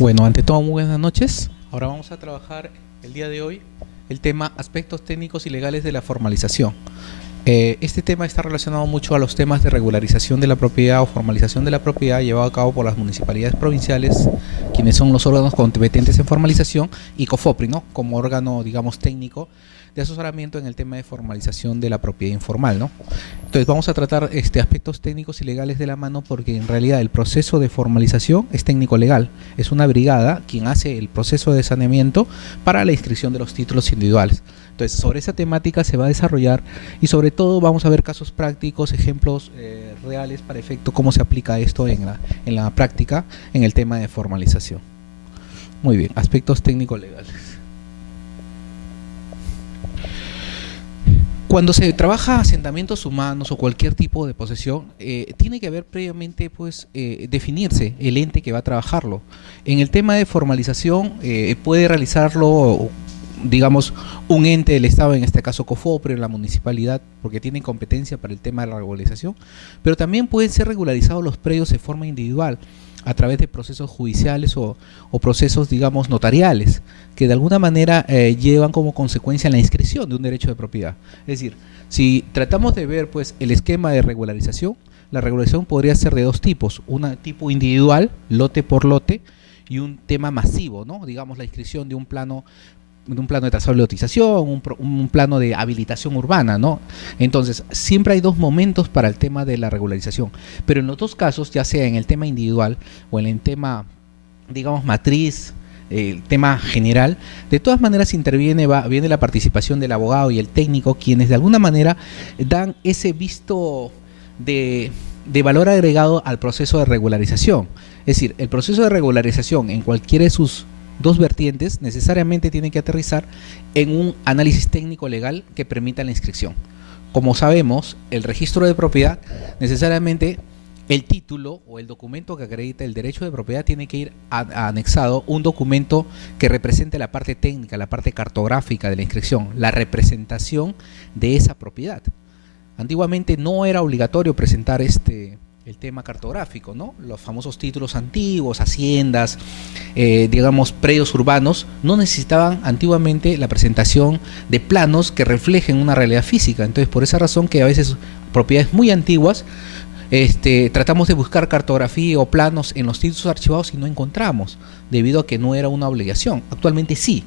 Bueno, ante todo, muy buenas noches. Ahora vamos a trabajar el día de hoy el tema aspectos técnicos y legales de la formalización. Este tema está relacionado mucho a los temas de regularización de la propiedad o formalización de la propiedad llevado a cabo por las municipalidades provinciales, quienes son los órganos competentes en formalización, y COFOPRI, ¿no?, como órgano, digamos, técnico de asesoramiento en el tema de formalización de la propiedad informal, ¿no? Entonces vamos a tratar aspectos técnicos y legales de la mano, porque en realidad el proceso de formalización es técnico-legal. Es una brigada quien hace el proceso de saneamiento para la inscripción de los títulos individuales. Entonces, sobre esa temática se va a desarrollar y sobre todo vamos a ver casos prácticos, ejemplos reales para efecto cómo se aplica esto en la práctica en el tema de formalización. Muy bien, aspectos técnico-legales. Cuando se trabaja asentamientos humanos o cualquier tipo de posesión, tiene que haber previamente, pues, definirse el ente que va a trabajarlo. En el tema de formalización, puede realizarlo, digamos, un ente del Estado, en este caso COFOPRI, la municipalidad, porque tienen competencia para el tema de la regularización, pero también pueden ser regularizados los predios de forma individual, a través de procesos judiciales o procesos, digamos, notariales, que de alguna manera llevan como consecuencia la inscripción de un derecho de propiedad. Es decir, si tratamos de ver, pues, el esquema de regularización, la regularización podría ser de dos tipos: un tipo individual, lote por lote, y un tema masivo, ¿no?, digamos, la inscripción de un plano de trazado de lotización, un plano de habilitación urbana, ¿no? Entonces, siempre hay dos momentos para el tema de la regularización, pero en los dos casos, ya sea en el tema individual o en el tema, digamos, matriz, el tema general, de todas maneras viene la participación del abogado y el técnico, quienes de alguna manera dan ese visto de valor agregado al proceso de regularización. Es decir, el proceso de regularización en cualquiera de sus dos vertientes necesariamente tiene que aterrizar en un análisis técnico legal que permita la inscripción. Como sabemos, el registro de propiedad, necesariamente el título o el documento que acredita el derecho de propiedad tiene que ir anexado un documento que represente la parte técnica, la parte cartográfica de la inscripción, la representación de esa propiedad. Antiguamente no era obligatorio presentar el tema cartográfico, ¿no? Los famosos títulos antiguos, haciendas, digamos, predios urbanos, no necesitaban antiguamente la presentación de planos que reflejen una realidad física. Entonces, por esa razón que a veces propiedades muy antiguas, tratamos de buscar cartografía o planos en los títulos archivados y no encontramos, debido a que no era una obligación. Actualmente sí.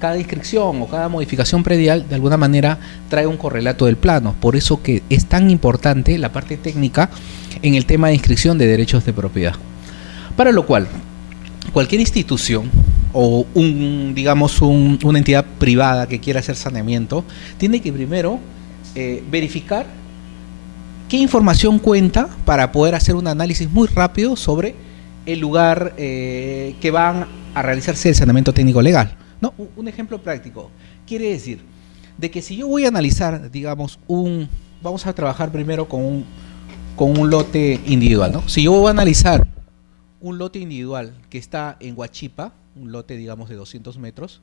Cada inscripción o cada modificación predial de alguna manera trae un correlato del plano. Por eso que es tan importante la parte técnica en el tema de inscripción de derechos de propiedad. Para lo cual, cualquier institución o una entidad privada que quiera hacer saneamiento, tiene que primero verificar qué información cuenta para poder hacer un análisis muy rápido sobre el lugar que van a realizarse el saneamiento técnico legal. ¿No? Un ejemplo práctico quiere decir de que si yo voy a analizar, digamos, vamos a trabajar primero con un lote individual, ¿no? Si yo voy a analizar un lote individual que está en Huachipa, un lote, digamos, de 200 metros,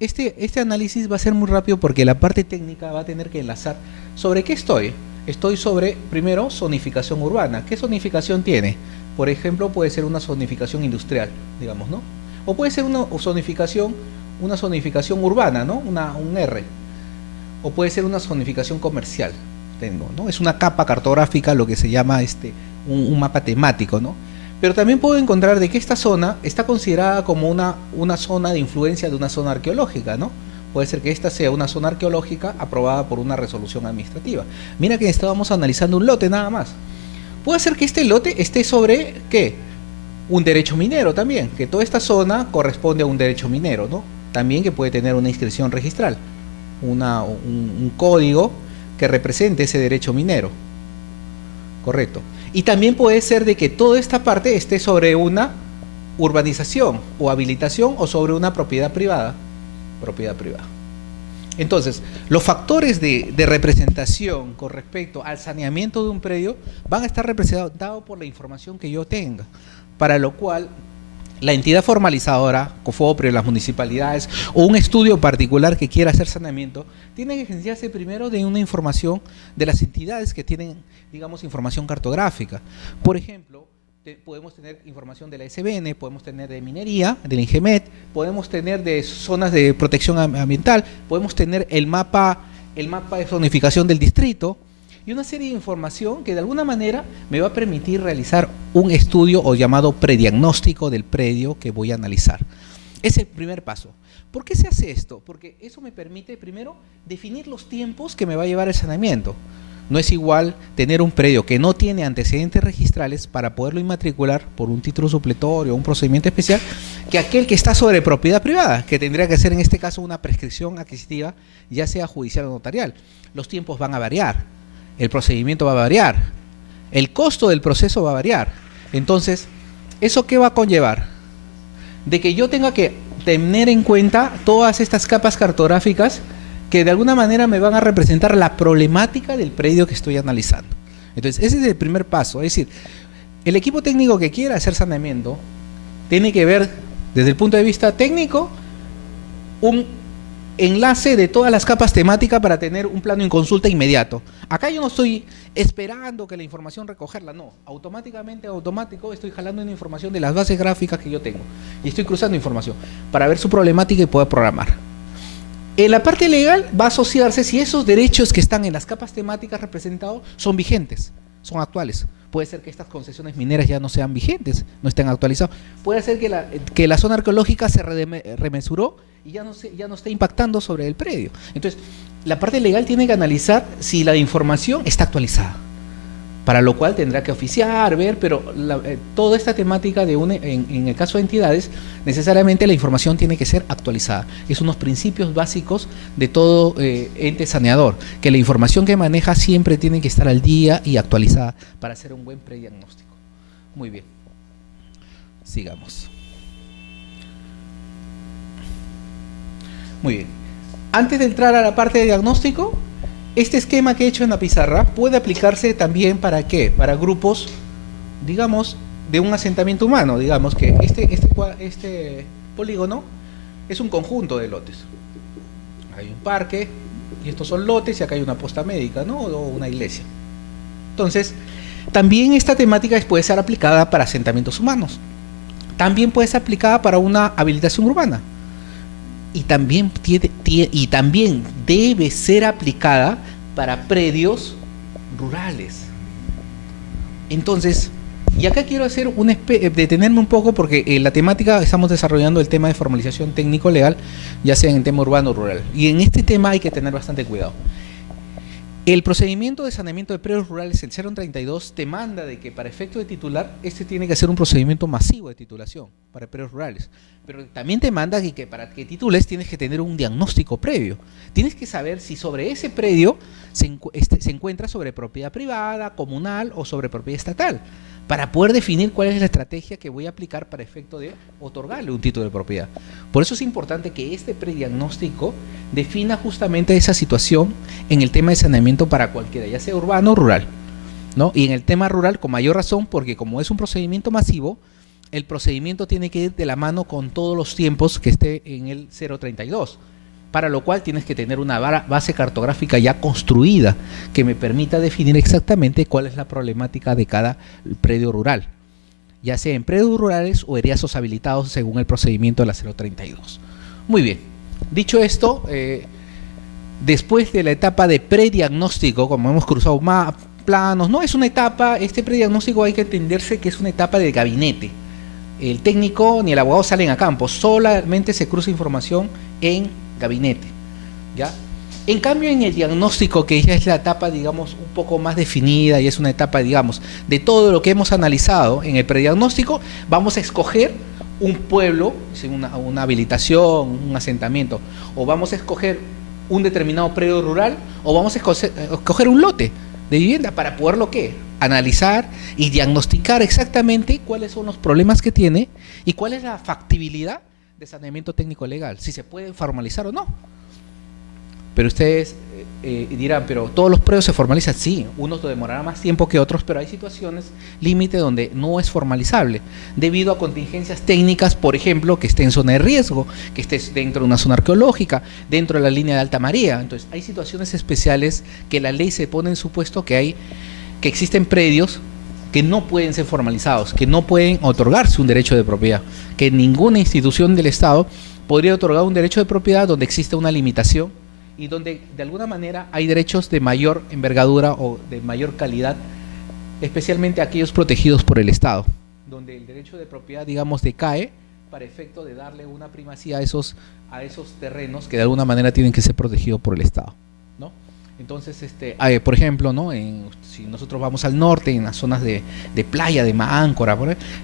este análisis va a ser muy rápido, porque la parte técnica va a tener que enlazar sobre qué estoy. Estoy sobre, primero, zonificación urbana. ¿Qué zonificación tiene? Por ejemplo, puede ser una zonificación industrial, digamos, ¿no? O puede ser una zonificación urbana, ¿no? Un R. O puede ser una zonificación comercial, ¿no? Es una capa cartográfica, lo que se llama un mapa temático, ¿no? Pero también puedo encontrar de que esta zona está considerada como una zona de influencia de una zona arqueológica, ¿no? Puede ser que esta sea una zona arqueológica aprobada por una resolución administrativa. Mira que estábamos analizando un lote nada más. Puede ser que este lote esté sobre, ¿qué?, un derecho minero también, que toda esta zona corresponde a un derecho minero, ¿no? También que puede tener una inscripción registral, un código que represente ese derecho minero, correcto. Y también puede ser de que toda esta parte esté sobre una urbanización o habilitación, o sobre una propiedad privada. Entonces, los factores de representación con respecto al saneamiento de un predio van a estar representados por la información que yo tenga, para lo cual la entidad formalizadora, COFOPRI, las municipalidades, o un estudio particular que quiera hacer saneamiento, tiene que ejercitarse primero de una información de las entidades que tienen, digamos, información cartográfica. Por ejemplo, podemos tener información de la SBN, podemos tener de minería, del INGEMET, podemos tener de zonas de protección ambiental, podemos tener el mapa de zonificación del distrito y una serie de información que de alguna manera me va a permitir realizar un estudio o llamado prediagnóstico del predio que voy a analizar. Es el primer paso. ¿Por qué se hace esto? Porque eso me permite primero definir los tiempos que me va a llevar el saneamiento. No es igual tener un predio que no tiene antecedentes registrales para poderlo inmatricular por un título supletorio o un procedimiento especial que aquel que está sobre propiedad privada, que tendría que ser en este caso una prescripción adquisitiva, ya sea judicial o notarial. Los tiempos van a variar, el procedimiento va a variar, el costo del proceso va a variar. Entonces, ¿eso qué va a conllevar? De que yo tenga que tener en cuenta todas estas capas cartográficas que de alguna manera me van a representar la problemática del predio que estoy analizando. Entonces, ese es el primer paso. Es decir, el equipo técnico que quiera hacer saneamiento tiene que ver, desde el punto de vista técnico, un enlace de todas las capas temáticas para tener un plano en consulta inmediato. Acá yo no estoy esperando que la información recogerla, no. Automático, estoy jalando una información de las bases gráficas que yo tengo y estoy cruzando información para ver su problemática y poder programar. En la parte legal va a asociarse si esos derechos que están en las capas temáticas representados son vigentes, son actuales. Puede ser que estas concesiones mineras ya no sean vigentes, no estén actualizados. Puede ser que la zona arqueológica se remesuró y ya no está impactando sobre el predio. Entonces, la parte legal tiene que analizar si la información está actualizada, para lo cual tendrá que oficiar, ver, pero toda esta temática en el caso de entidades, necesariamente la información tiene que ser actualizada. Es unos principios básicos de todo ente saneador, que la información que maneja siempre tiene que estar al día y actualizada para hacer un buen prediagnóstico. Muy bien, sigamos. Muy bien, antes de entrar a la parte de diagnóstico, este esquema que he hecho en la pizarra puede aplicarse también ¿para qué? Para grupos, digamos, de un asentamiento humano. Digamos que este polígono es un conjunto de lotes. Hay un parque, y estos son lotes, y acá hay una posta médica, ¿no? O una iglesia. Entonces, también esta temática puede ser aplicada para asentamientos humanos. También puede ser aplicada para una habilitación urbana. Y también debe ser aplicada para predios rurales. Entonces, y acá quiero hacer detenerme un poco porque la temática, estamos desarrollando el tema de formalización técnico-legal, ya sea en el tema urbano o rural. Y en este tema hay que tener bastante cuidado. El procedimiento de saneamiento de predios rurales, el 032, te manda de que para efecto de titular, este tiene que ser un procedimiento masivo de titulación para predios rurales. Pero también te manda que para que titules tienes que tener un diagnóstico previo. Tienes que saber si sobre ese predio se encuentra sobre propiedad privada, comunal o sobre propiedad estatal, para poder definir cuál es la estrategia que voy a aplicar para efecto de otorgarle un título de propiedad. Por eso es importante que este prediagnóstico defina justamente esa situación en el tema de saneamiento para cualquiera, ya sea urbano o rural, ¿no? Y en el tema rural con mayor razón, porque como es un procedimiento masivo, el procedimiento tiene que ir de la mano con todos los tiempos que esté en el 032, para lo cual tienes que tener una base cartográfica ya construida que me permita definir exactamente cuál es la problemática de cada predio rural, ya sea en predios rurales o eriazos habilitados según el procedimiento de la 032. Muy bien, dicho esto, después de la etapa de prediagnóstico, como hemos cruzado planos, no es una etapa, este prediagnóstico hay que entenderse que es una etapa de gabinete. El técnico ni el abogado salen a campo, solamente se cruza información en gabinete, ¿ya? En cambio, en el diagnóstico, que ya es la etapa, digamos, un poco más definida y es una etapa, digamos, de todo lo que hemos analizado en el prediagnóstico, vamos a escoger un pueblo, una habilitación, un asentamiento, o vamos a escoger un determinado predio rural, o vamos a escoger un lote de vivienda para poderlo, ¿qué? Analizar y diagnosticar exactamente cuáles son los problemas que tiene y cuál es la factibilidad de saneamiento técnico legal, si se puede formalizar o no. Pero ustedes dirán, pero todos los predios se formalizan. Sí, unos demorarán más tiempo que otros, pero hay situaciones límite donde no es formalizable, debido a contingencias técnicas, por ejemplo, que esté en zona de riesgo, que esté dentro de una zona arqueológica, dentro de la línea de alta marea. Entonces, hay situaciones especiales que la ley se pone en supuesto que existen predios que no pueden ser formalizados, que no pueden otorgarse un derecho de propiedad, que ninguna institución del Estado podría otorgar un derecho de propiedad donde existe una limitación y donde de alguna manera hay derechos de mayor envergadura o de mayor calidad, especialmente aquellos protegidos por el Estado, donde el derecho de propiedad, digamos, decae para efecto de darle una primacía a esos terrenos que de alguna manera tienen que ser protegidos por el Estado, ¿no? Entonces, por ejemplo, ¿no? Si nosotros vamos al norte, en las zonas de playa, de Máncora,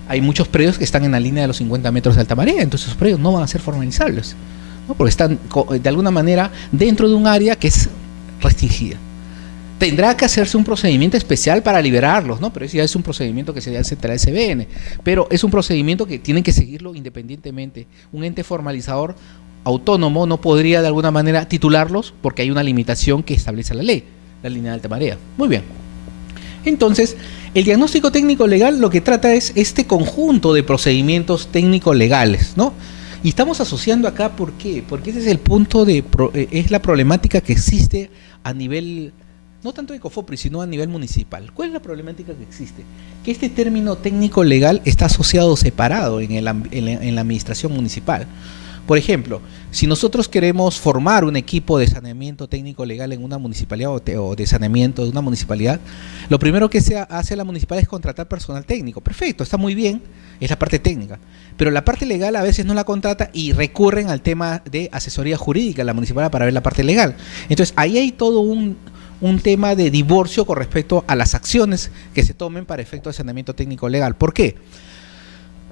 hay muchos predios que están en la línea de los 50 metros de alta marea, entonces esos predios no van a ser formalizables, ¿no? Porque están de alguna manera dentro de un área que es restringida. Tendrá que hacerse un procedimiento especial para liberarlos, ¿no? Pero ese ya es un procedimiento que se hace entre la SBN, pero es un procedimiento que tienen que seguirlo independientemente. Un ente formalizador autónomo no podría de alguna manera titularlos porque hay una limitación que establece la ley, la línea de alta marea. Muy bien. Entonces, el diagnóstico técnico legal lo que trata es este conjunto de procedimientos técnico legales, ¿no? Y estamos asociando acá, ¿por qué? Porque ese es el punto es la problemática que existe a nivel, no tanto de COFOPRIS, sino a nivel municipal. ¿Cuál es la problemática que existe? Que este término técnico legal está asociado separado en la administración municipal. Por ejemplo, si nosotros queremos formar un equipo de saneamiento técnico legal en una municipalidad o de saneamiento de una municipalidad, lo primero que hace la municipalidad es contratar personal técnico. Perfecto, está muy bien, es la parte técnica. Pero la parte legal a veces no la contrata y recurren al tema de asesoría jurídica la municipalidad para ver la parte legal. Entonces, ahí hay todo un tema de divorcio con respecto a las acciones que se tomen para efecto de saneamiento técnico legal. ¿Por qué?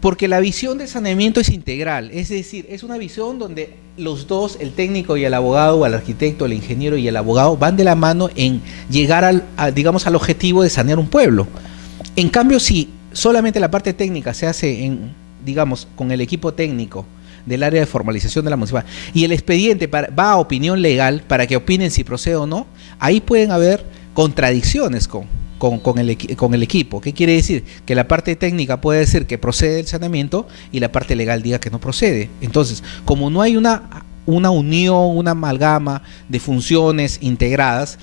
Porque la visión de saneamiento es integral, es decir, es una visión donde los dos, el técnico y el abogado, o el arquitecto, el ingeniero y el abogado, van de la mano en llegar digamos, al objetivo de sanear un pueblo. En cambio, si solamente la parte técnica se hace digamos, con el equipo técnico del área de formalización de la municipalidad y el expediente va a opinión legal para que opinen si procede o no, ahí pueden haber contradicciones con el equipo. ¿Qué quiere decir? Que la parte técnica puede decir que procede el saneamiento y la parte legal diga que no procede. Entonces, como no hay una unión, una amalgama de funciones integradas,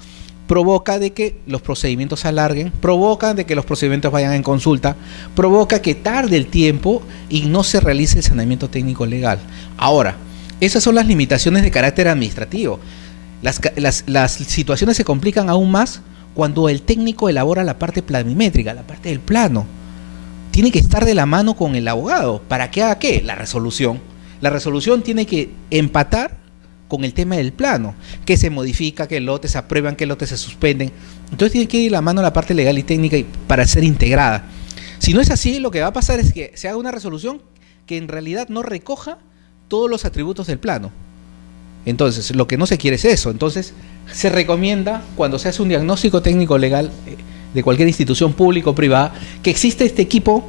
provoca de que los procedimientos se alarguen, provoca de que los procedimientos vayan en consulta, provoca que tarde el tiempo y no se realice el saneamiento técnico legal. Ahora, esas son las limitaciones de carácter administrativo. Las situaciones se complican aún más cuando el técnico elabora la parte planimétrica, la parte del plano. Tiene que estar de la mano con el abogado. ¿Para que haga qué? La resolución. La resolución tiene que empatar con el tema del plano, que se modifica, que lotes se aprueban, que lotes se suspenden. Entonces tiene que ir de la mano la parte legal y técnica para ser integrada. Si no es así, lo que va a pasar es que se haga una resolución que en realidad no recoja todos los atributos del plano. Entonces, lo que no se quiere es eso. Entonces, se recomienda, cuando se hace un diagnóstico técnico legal de cualquier institución pública o privada, que existe este equipo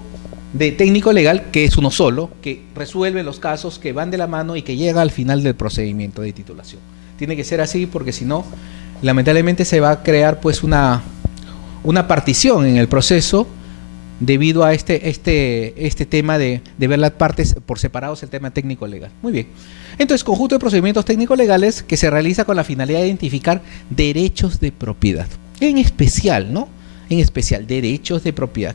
de técnico legal, que es uno solo, que resuelve los casos, que van de la mano y que llega al final del procedimiento de titulación. Tiene que ser así porque si no, lamentablemente se va a crear pues una partición en el proceso debido a este tema de ver las partes por separados, el tema técnico legal. Muy bien. Entonces, conjunto de procedimientos técnicos legales que se realiza con la finalidad de identificar derechos de propiedad. En especial, ¿no? En especial, derechos de propiedad.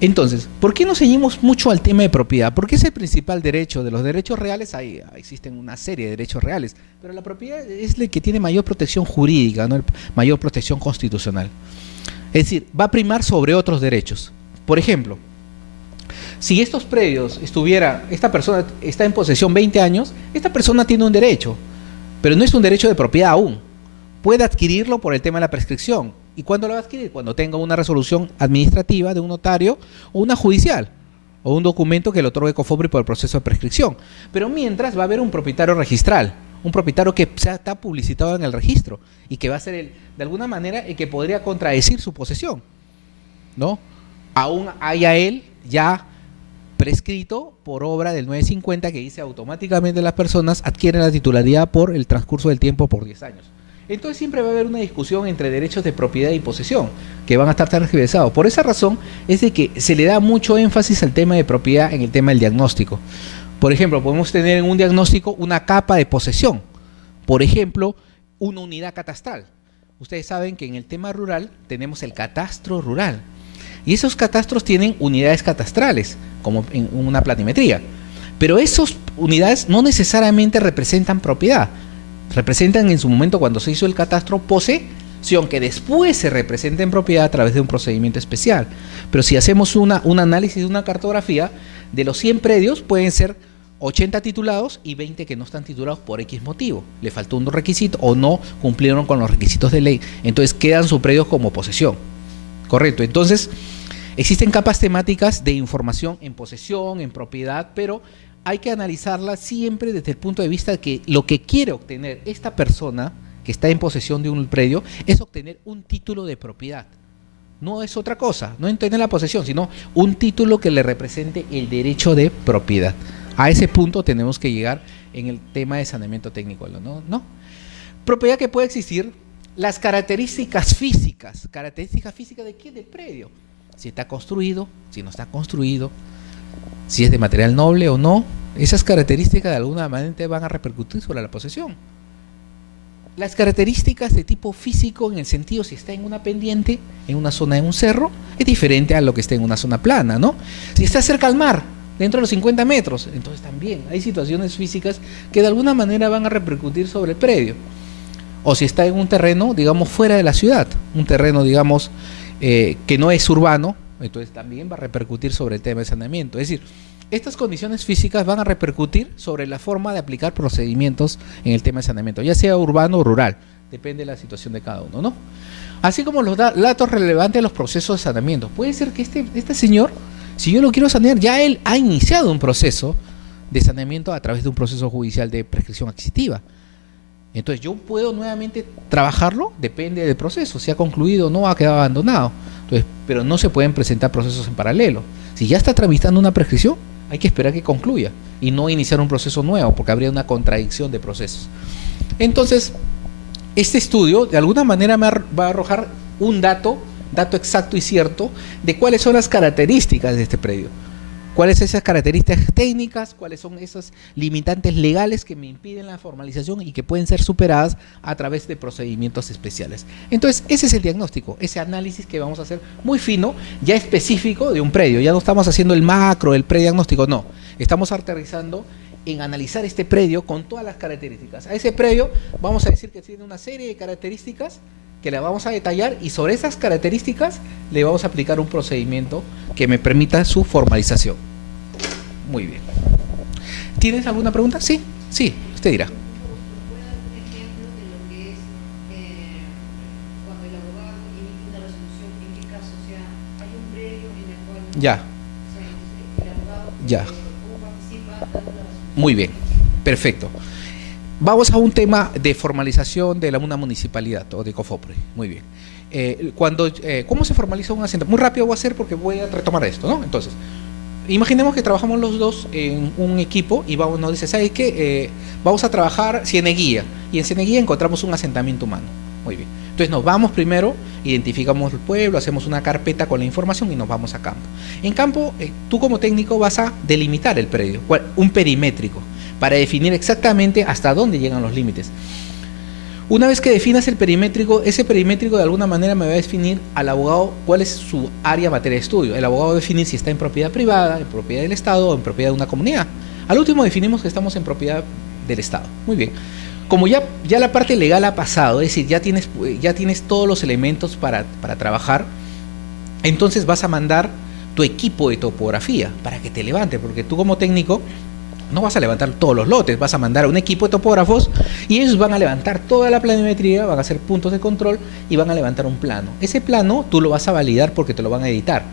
Entonces, ¿por qué nos ceñimos mucho al tema de propiedad? Porque es el principal derecho. De los derechos reales existen una serie de derechos reales, pero la propiedad es el que tiene mayor protección jurídica, ¿no? Mayor protección constitucional. Es decir, va a primar sobre otros derechos. Por ejemplo, si estos predios esta persona está en posesión 20 años, esta persona tiene un derecho, pero no es un derecho de propiedad aún. Puede adquirirlo por el tema de la prescripción. ¿Y cuándo lo va a adquirir? Cuando tenga una resolución administrativa de un notario o una judicial, o un documento que le otorgue COFOPRIS por el proceso de prescripción. Pero mientras va a haber un propietario registral, un propietario que está publicitado en el registro y que va a ser de alguna manera el que podría contradecir su posesión, ¿no? Aún haya él ya prescrito por obra del 950 que dice automáticamente las personas adquieren la titularidad por el transcurso del tiempo por 10 años. Entonces siempre va a haber una discusión entre derechos de propiedad y posesión que van a estar tergiversados. Por esa razón es de que se le da mucho énfasis al tema de propiedad en el tema del diagnóstico. Por ejemplo, podemos tener en un diagnóstico una capa de posesión. Por ejemplo, una unidad catastral. Ustedes saben que en el tema rural tenemos el catastro rural. Y esos catastros tienen unidades catastrales, como en una planimetría. Pero esas unidades no necesariamente representan propiedad. Representan en su momento, cuando se hizo el catastro, posesión, que después se representa en propiedad a través de un procedimiento especial. Pero si hacemos un análisis de una cartografía, de los 100 predios pueden ser 80 titulados y 20 que no están titulados por X motivo. Le faltó un requisito o no cumplieron con los requisitos de ley. Entonces quedan sus predios como posesión. Correcto. Entonces, existen capas temáticas de información en posesión, en propiedad, pero hay que analizarla siempre desde el punto de vista de que lo que quiere obtener esta persona que está en posesión de un predio es obtener un título de propiedad. No es otra cosa, no es tener la posesión, sino un título que le represente el derecho de propiedad. A ese punto tenemos que llegar en el tema de saneamiento técnico, ¿no? Propiedad que puede existir, las características físicas. ¿Características físicas de qué? Del predio. Si está construido, si no está construido, si es de material noble o no. Esas características de alguna manera te van a repercutir sobre la posesión. Las características de tipo físico, en el sentido si está en una pendiente, en una zona de un cerro, es diferente a lo que esté en una zona plana, ¿no? Si está cerca al mar, dentro de los 50 metros, entonces también hay situaciones físicas que de alguna manera van a repercutir sobre el predio. O si está en un terreno, digamos, fuera de la ciudad, un terreno, digamos, que no es urbano, entonces también va a repercutir sobre el tema de saneamiento. Es decir, estas condiciones físicas van a repercutir sobre la forma de aplicar procedimientos en el tema de saneamiento, ya sea urbano o rural, depende de la situación de cada uno, ¿no? Así como los datos relevantes de los procesos de saneamiento. Puede ser que este señor, si yo lo quiero sanear, ya él ha iniciado un proceso de saneamiento a través de un proceso judicial de prescripción adquisitiva. Entonces yo puedo nuevamente trabajarlo, depende del proceso, si ha concluido o no, ha quedado abandonado. Entonces, pero no se pueden presentar procesos en paralelo. Si ya está tramitando una prescripción, hay que esperar que concluya y no iniciar un proceso nuevo, porque habría una contradicción de procesos. Entonces, este estudio de alguna manera me va a arrojar un dato exacto y cierto de cuáles son las características de este predio. ¿Cuáles son esas características técnicas? ¿Cuáles son esas limitantes legales que me impiden la formalización y que pueden ser superadas a través de procedimientos especiales? Entonces, ese es el diagnóstico, ese análisis que vamos a hacer muy fino, ya específico de un predio. Ya no estamos haciendo el macro, el prediagnóstico, no. Estamos aterrizando en analizar este predio con todas las características. A ese predio vamos a decir que tiene una serie de características que la vamos a detallar y sobre esas características le vamos a aplicar un procedimiento que me permita su formalización. Muy bien. ¿Tienes alguna pregunta? Sí, usted dirá. Ya. Ya. Muy bien, perfecto. Vamos a un tema de formalización de una municipalidad o de COFOPRE. Muy bien. ¿Cómo se formaliza un asentamiento? Muy rápido voy a hacer porque voy a retomar esto, ¿no? Entonces, imaginemos que trabajamos los dos en un equipo y nos dice, ¿sabes qué? Vamos a trabajar Cieneguía y en Cieneguía encontramos un asentamiento humano. Muy bien. Entonces nos vamos primero, identificamos el pueblo, hacemos una carpeta con la información y nos vamos a campo. En campo, tú como técnico vas a delimitar el predio, un perimétrico, para definir exactamente hasta dónde llegan los límites. Una vez que definas el perimétrico, ese perimétrico de alguna manera me va a definir al abogado cuál es su área materia de estudio. El abogado va a definir si está en propiedad privada, en propiedad del Estado o en propiedad de una comunidad. Al último definimos que estamos en propiedad del Estado. Muy bien. Como ya la parte legal ha pasado, es decir, ya tienes todos los elementos para trabajar, entonces vas a mandar tu equipo de topografía para que te levante, porque tú como técnico no vas a levantar todos los lotes, vas a mandar a un equipo de topógrafos y ellos van a levantar toda la planimetría, van a hacer puntos de control y van a levantar un plano. Ese plano tú lo vas a validar porque te lo van a editar.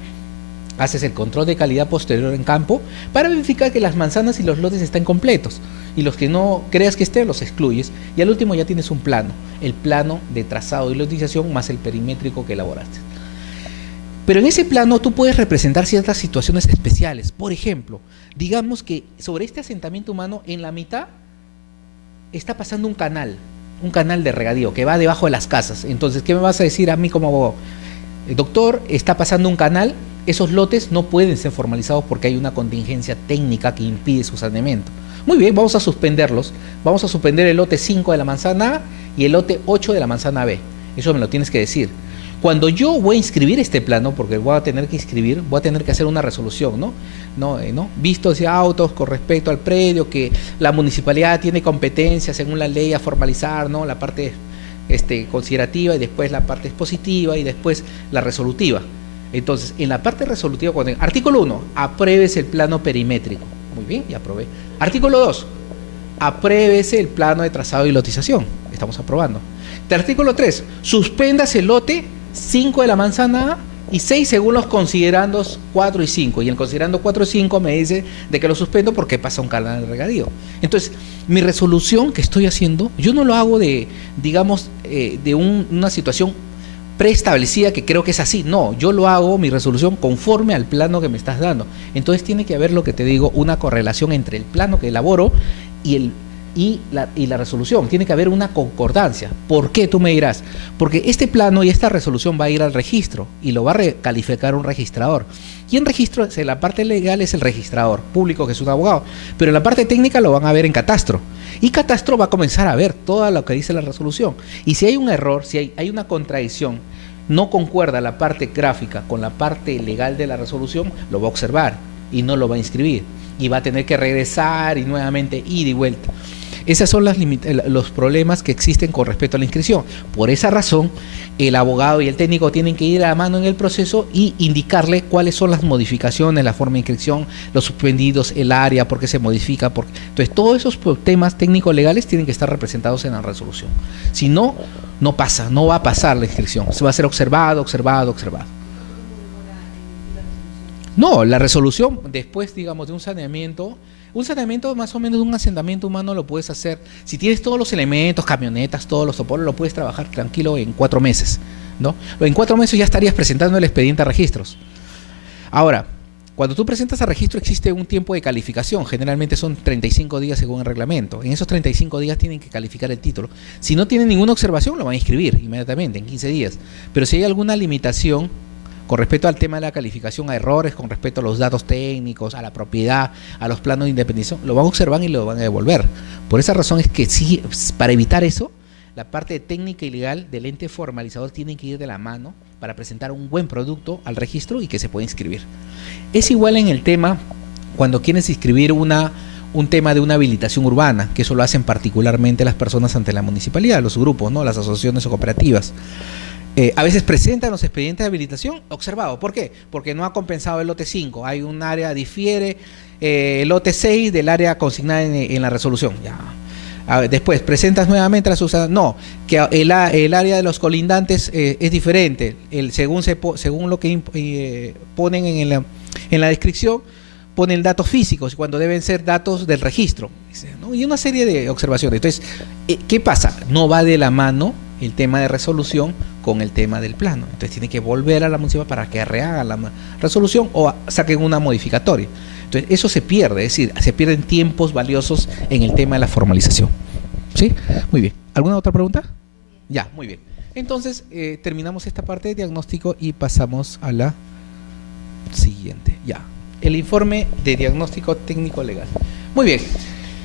Haces el control de calidad posterior en campo para verificar que las manzanas y los lotes estén completos y los que no creas que estén los excluyes y al último ya tienes un plano, el plano de trazado y lotización más el perimétrico que elaboraste. Pero en ese plano tú puedes representar ciertas situaciones especiales. Por ejemplo, digamos que sobre este asentamiento humano en la mitad está pasando un canal de regadío que va debajo de las casas. Entonces, ¿qué me vas a decir a mí como abogado? Doctor, está pasando un canal, esos lotes no pueden ser formalizados porque hay una contingencia técnica que impide su saneamiento. Muy bien, vamos a suspenderlos. Vamos a suspender el lote 5 de la manzana A y el lote 8 de la manzana B. Eso me lo tienes que decir. Cuando yo voy a inscribir este plano, porque voy a tener que inscribir, voy a tener que hacer una resolución, ¿no? Vistos y autos con respecto al predio, que la municipalidad tiene competencia según la ley a formalizar, ¿no? La parte considerativa y después la parte expositiva y después la resolutiva. Entonces, en la parte resolutiva, artículo 1, apruébese el plano perimétrico. Muy bien, ya aprobé. Artículo 2, apruébese el plano de trazado y lotización. Estamos aprobando. De artículo 3, suspéndase el lote 5 de la manzana A y 6 según los considerandos 4 y 5. Y el considerando 4 y 5 me dice de que lo suspendo porque pasa un canal de regadío. Entonces, mi resolución que estoy haciendo, yo no lo hago de una situación preestablecida que creo que es así. No, yo lo hago, mi resolución, conforme al plano que me estás dando. Entonces tiene que haber, lo que te digo, una correlación entre el plano que elaboro y la resolución. Tiene que haber una concordancia. ¿Por qué? Tú me dirás. Porque este plano y esta resolución va a ir al registro y lo va a recalificar un registrador. Y en registro, en la parte legal es el registrador público, que es un abogado, pero en la parte técnica lo van a ver en catastro. Y catastro va a comenzar a ver todo lo que dice la resolución. Y si hay un error, si hay una contradicción, no concuerda la parte gráfica con la parte legal de la resolución, lo va a observar y no lo va a inscribir. Y va a tener que regresar y nuevamente ir y vuelta. Esos son los problemas que existen con respecto a la inscripción. Por esa razón, el abogado y el técnico tienen que ir a la mano en el proceso y indicarle cuáles son las modificaciones, la forma de inscripción, los suspendidos, el área, por qué se modifica. Entonces, todos esos temas técnicos-legales tienen que estar representados en la resolución. Si no, no pasa, no va a pasar la inscripción. Se va a ser observado. No, la resolución, después, digamos, de un saneamiento más o menos de un asentamiento humano lo puedes hacer. Si tienes todos los elementos, camionetas, todos los soportes, lo puedes trabajar tranquilo en 4 meses, ¿no? En 4 meses ya estarías presentando el expediente a registros. Ahora, cuando tú presentas a registro existe un tiempo de calificación, generalmente son 35 días según el reglamento. En esos 35 días tienen que calificar el título. Si no tienen ninguna observación, lo van a inscribir inmediatamente, en 15 días. Pero si hay alguna limitación con respecto al tema de la calificación, a errores, con respecto a los datos técnicos, a la propiedad, a los planos de independización, lo van a observar y lo van a devolver. Por esa razón es que sí, para evitar eso, la parte técnica y legal del ente formalizador tiene que ir de la mano para presentar un buen producto al registro y que se pueda inscribir. Es igual en el tema cuando quieres inscribir un tema de una habilitación urbana, que eso lo hacen particularmente las personas ante la municipalidad, los grupos, ¿no? Las asociaciones o cooperativas. A veces presentan los expedientes de habilitación observado. ¿Por qué? Porque no ha compensado el lote 5. Hay un área, difiere el lote 6 del área consignada en la resolución. Ya. Después, presentas nuevamente la subsanación. No, que el área de los colindantes es diferente. Según lo que ponen en la descripción, ponen datos físicos cuando deben ser datos del registro, ¿no? Y una serie de observaciones. Entonces, ¿qué pasa? No va de la mano el tema de resolución con el tema del plano. Entonces tiene que volver a la municipalidad para que rehaga la resolución o saquen una modificatoria. Entonces eso se pierde, es decir, se pierden tiempos valiosos en el tema de la formalización. ¿Sí? Muy bien. ¿Alguna otra pregunta? Ya, muy bien. Entonces terminamos esta parte de diagnóstico y pasamos a la siguiente. Ya. El informe de diagnóstico técnico legal. Muy bien.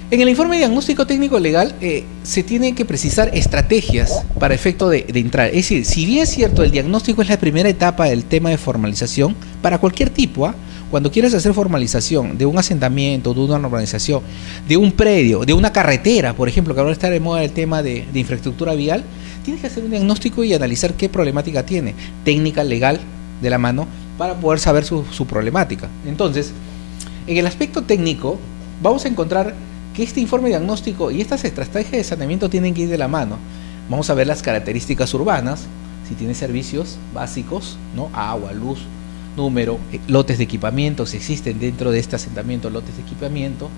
En el informe de diagnóstico técnico legal se tienen que precisar estrategias para efecto de entrar. Es decir, si bien es cierto, el diagnóstico es la primera etapa del tema de formalización, para cualquier tipo, cuando quieres hacer formalización de un asentamiento, de una urbanización, de un predio, de una carretera, por ejemplo, que ahora está de moda el tema de infraestructura vial, tienes que hacer un diagnóstico y analizar qué problemática tiene, técnica, legal, de la mano, para poder saber su problemática. Entonces, en el aspecto técnico, vamos a encontrar que este informe diagnóstico y estas estrategias de saneamiento tienen que ir de la mano. Vamos a ver las características urbanas, si tiene servicios básicos, ¿no? Agua, luz, número, lotes de equipamiento, si existen dentro de este asentamiento lotes de equipamiento,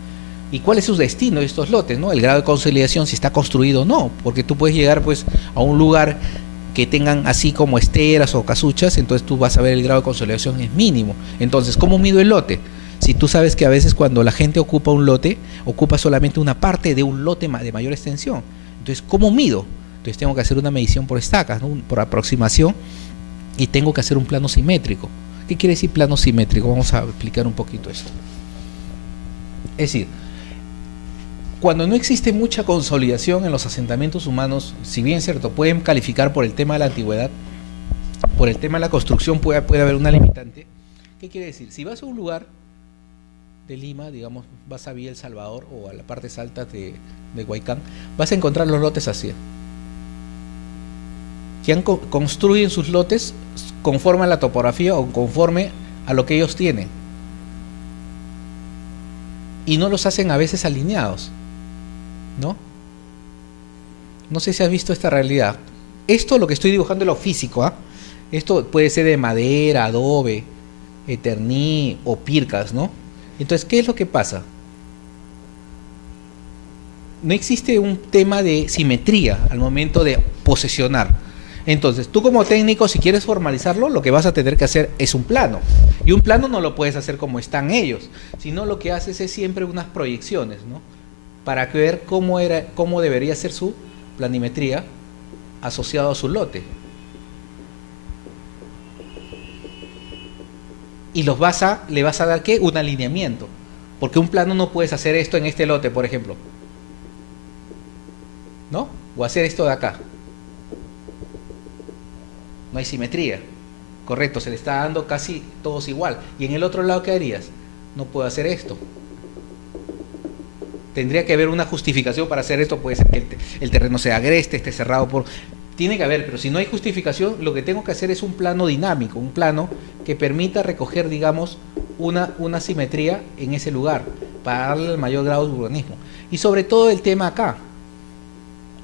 y cuál es su destino de estos lotes, ¿no? El grado de consolidación, si está construido o no, porque tú puedes llegar pues a un lugar que tengan así como esteras o casuchas, entonces tú vas a ver el grado de consolidación es mínimo. Entonces, ¿cómo mido el lote? Si tú sabes que a veces cuando la gente ocupa un lote, ocupa solamente una parte de un lote de mayor extensión. Entonces, ¿cómo mido? Entonces tengo que hacer una medición por estacas, ¿no? Por aproximación, y tengo que hacer un plano simétrico. ¿Qué quiere decir plano simétrico? Vamos a explicar un poquito esto. Es decir, cuando no existe mucha consolidación en los asentamientos humanos, si bien es cierto, pueden calificar por el tema de la antigüedad, por el tema de la construcción puede haber una limitante. ¿Qué quiere decir? Si vas a un lugar de Lima, digamos, vas a Villa El Salvador o a las partes altas de Huaycán, vas a encontrar los lotes así. Que construyen sus lotes conforme a la topografía o conforme a lo que ellos tienen. Y no los hacen a veces alineados, ¿no? No sé si has visto esta realidad. Esto, lo que estoy dibujando, es lo físico, ¿ah? Esto puede ser de madera, adobe, eterní o pircas, ¿no? Entonces, ¿qué es lo que pasa? No existe un tema de simetría al momento de posesionar. Entonces, tú como técnico, si quieres formalizarlo, lo que vas a tener que hacer es un plano. Y un plano no lo puedes hacer como están ellos, sino lo que haces es siempre unas proyecciones, ¿no? Para ver cómo debería ser su planimetría asociado a su lote. Y le vas a dar ¿qué? Un alineamiento. Porque un plano no puedes hacer esto en este lote, por ejemplo, ¿no? O hacer esto de acá. No hay simetría. Correcto, se le está dando casi todos igual. Y en el otro lado, ¿qué harías? No puedo hacer esto. Tendría que haber una justificación para hacer esto. Puede ser que el terreno sea agreste, esté cerrado por... Tiene que haber, pero si no hay justificación, lo que tengo que hacer es un plano dinámico, un plano que permita recoger, digamos, una simetría en ese lugar, para darle el mayor grado de urbanismo. Y sobre todo el tema acá,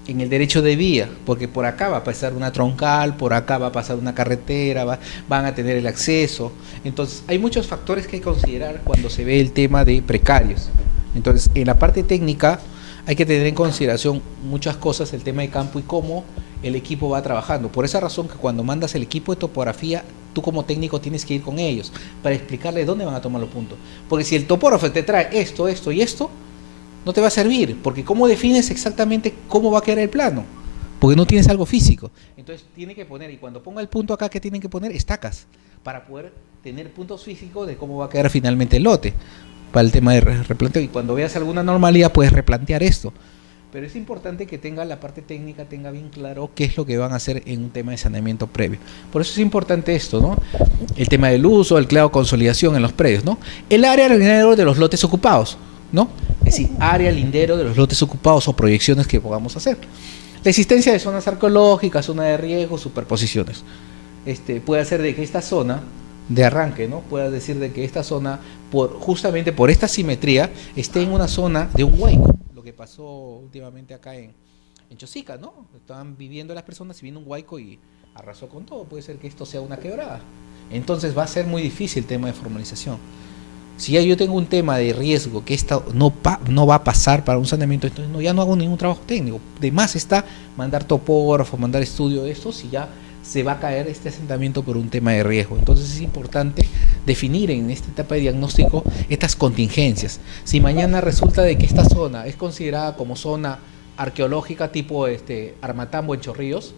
en el derecho de vía, porque por acá va a pasar una troncal, por acá va a pasar una carretera, van a tener el acceso. Entonces, hay muchos factores que hay que considerar cuando se ve el tema de precarios. Entonces, en la parte técnica hay que tener en consideración muchas cosas, el tema de campo y cómo el equipo va trabajando. Por esa razón que cuando mandas el equipo de topografía, tú como técnico tienes que ir con ellos para explicarles dónde van a tomar los puntos. Porque si el topógrafo te trae esto, esto y esto, no te va a servir, porque ¿cómo defines exactamente cómo va a quedar el plano? Porque no tienes algo físico. Entonces tiene que poner, y cuando ponga el punto acá, ¿qué tienen que poner? Estacas, para poder tener puntos físicos de cómo va a quedar finalmente el lote, para el tema de replanteo. Y cuando veas alguna normalidad, puedes replantear esto. Pero es importante que tenga la parte técnica, tenga bien claro qué es lo que van a hacer en un tema de saneamiento previo. Por eso es importante esto, ¿no? El tema del uso, el clavo consolidación en los predios, ¿no? El área alrededor de los lotes ocupados, ¿no? Es decir, área lindero de los lotes ocupados o proyecciones que podamos hacer. La existencia de zonas arqueológicas, zona de riesgo, superposiciones. Puede ser de que esta zona de arranque, ¿no? Pueda decir de que esta zona, justamente por esta simetría, esté en una zona de un hueco. Lo que pasó últimamente acá en Chosica, ¿no? Estaban viviendo las personas y vino un huaico y arrasó con todo. Puede ser que esto sea una quebrada. Entonces va a ser muy difícil el tema de formalización. Si ya yo tengo un tema de riesgo que esto no va a pasar para un saneamiento, entonces ya no hago ningún trabajo técnico. De más está mandar topógrafo, mandar estudio de esto, si ya se va a caer este asentamiento por un tema de riesgo. Entonces es importante definir en esta etapa de diagnóstico estas contingencias. Si mañana resulta de que esta zona es considerada como zona arqueológica tipo Armatambo en Chorrillos,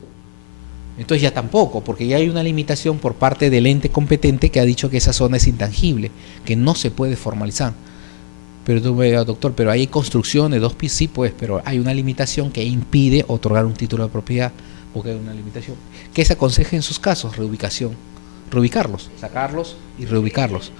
entonces ya tampoco, porque ya hay una limitación por parte del ente competente que ha dicho que esa zona es intangible, que no se puede formalizar. Pero tú me digas, doctor, pero hay construcción de 2 pisos, sí, pues, pero hay una limitación que impide otorgar un título de propiedad, porque hay una limitación. ¿Qué se aconseja en sus casos? Reubicación. Reubicarlos, sacarlos y reubicarlos.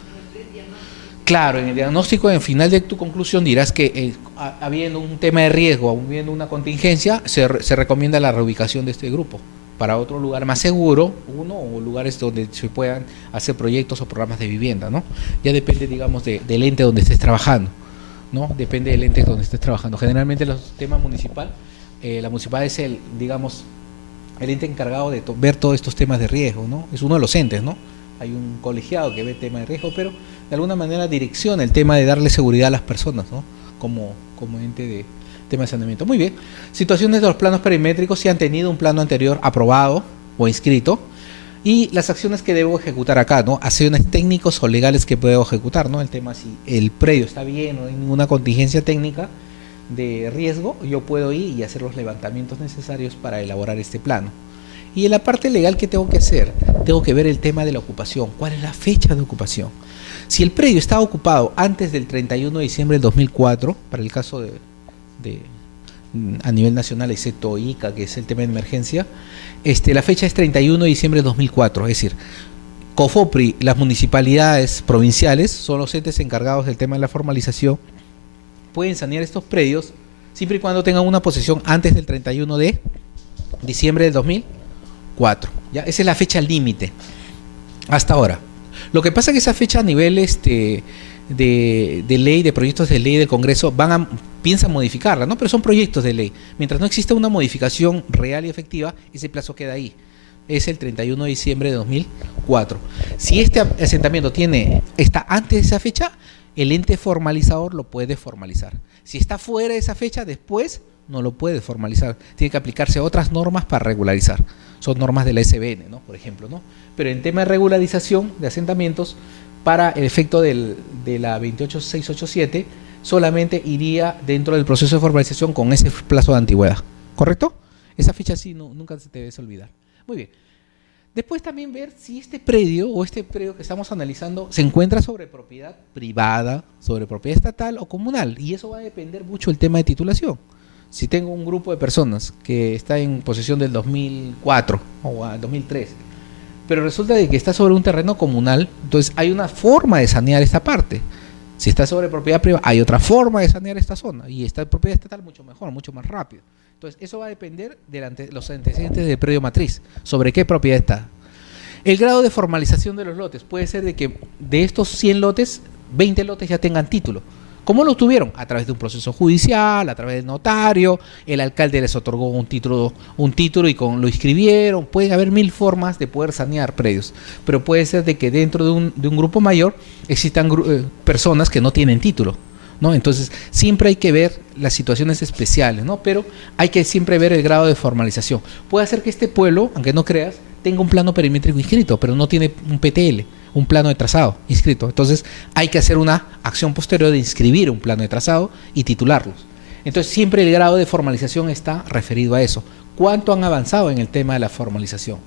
Claro, en el diagnóstico, en final de tu conclusión dirás que habiendo un tema de riesgo, habiendo una contingencia, se recomienda la reubicación de este grupo para otro lugar más seguro, o lugares donde se puedan hacer proyectos o programas de vivienda, ¿no? Ya depende, digamos, del ente donde estés trabajando, ¿no? Depende del ente donde estés trabajando. Generalmente los temas municipal, la municipal es el ente encargado de ver todos estos temas de riesgo, ¿no? Es uno de los entes, ¿no? Hay un colegiado que ve el tema de riesgo, pero de alguna manera direcciona el tema de darle seguridad a las personas, ¿no? Como ente de tema de saneamiento. Muy bien. Situaciones de los planos perimétricos, si han tenido un plano anterior aprobado o inscrito, y las acciones que debo ejecutar acá, ¿no? Acciones técnicos o legales que puedo ejecutar, ¿no? El tema si el predio está bien, no hay ninguna contingencia técnica de riesgo, yo puedo ir y hacer los levantamientos necesarios para elaborar este plano. Y en la parte legal, ¿qué tengo que hacer? Tengo que ver el tema de la ocupación. ¿Cuál es la fecha de ocupación? Si el predio estaba ocupado antes del 31 de diciembre del 2004, para el caso de a nivel nacional, excepto ICA, que es el tema de emergencia, la fecha es 31 de diciembre de 2004, es decir, COFOPRI, las municipalidades provinciales, son los entes encargados del tema de la formalización, pueden sanear estos predios siempre y cuando tengan una posesión antes del 31 de diciembre del 2004. ¿Ya? Esa es la fecha límite hasta ahora. Lo que pasa es que esa fecha a nivel de ley, de proyectos de ley del Congreso, piensan modificarla, ¿no? Pero son proyectos de ley. Mientras no exista una modificación real y efectiva, ese plazo queda ahí. Es el 31 de diciembre de 2004. Si este asentamiento está antes de esa fecha, el ente formalizador lo puede formalizar. Si está fuera de esa fecha, después no lo puede formalizar. Tiene que aplicarse otras normas para regularizar. Son normas de la SBN, ¿no? Por ejemplo, ¿no? Pero en tema de regularización de asentamientos, para el efecto de la 28687, solamente iría dentro del proceso de formalización con ese plazo de antigüedad. ¿Correcto? Esa fecha sí nunca se te debe olvidar. Muy bien. Después también ver si este predio que estamos analizando se encuentra sobre propiedad privada, sobre propiedad estatal o comunal. Y eso va a depender mucho del tema de titulación. Si tengo un grupo de personas que está en posesión del 2004 o 2003, pero resulta de que está sobre un terreno comunal, entonces hay una forma de sanear esta parte. Si está sobre propiedad privada, hay otra forma de sanear esta zona. Y esta propiedad estatal mucho mejor, mucho más rápido. Entonces, eso va a depender de los antecedentes del predio matriz, sobre qué propiedad está. El grado de formalización de los lotes puede ser de que de estos 100 lotes, 20 lotes ya tengan título. ¿Cómo lo tuvieron? A través de un proceso judicial, a través del notario, el alcalde les otorgó un título y lo inscribieron. Puede haber 1000 formas de poder sanear predios, pero puede ser de que dentro de un grupo mayor existan personas que no tienen título, ¿no? Entonces siempre hay que ver las situaciones especiales, ¿no? Pero hay que siempre ver el grado de formalización. Puede ser que este pueblo, aunque no creas, tenga un plano perimétrico inscrito, pero no tiene un PTL, un plano de trazado inscrito. Entonces hay que hacer una acción posterior de inscribir un plano de trazado y titularlos. Entonces siempre el grado de formalización está referido a eso. ¿Cuánto han avanzado en el tema de la formalización?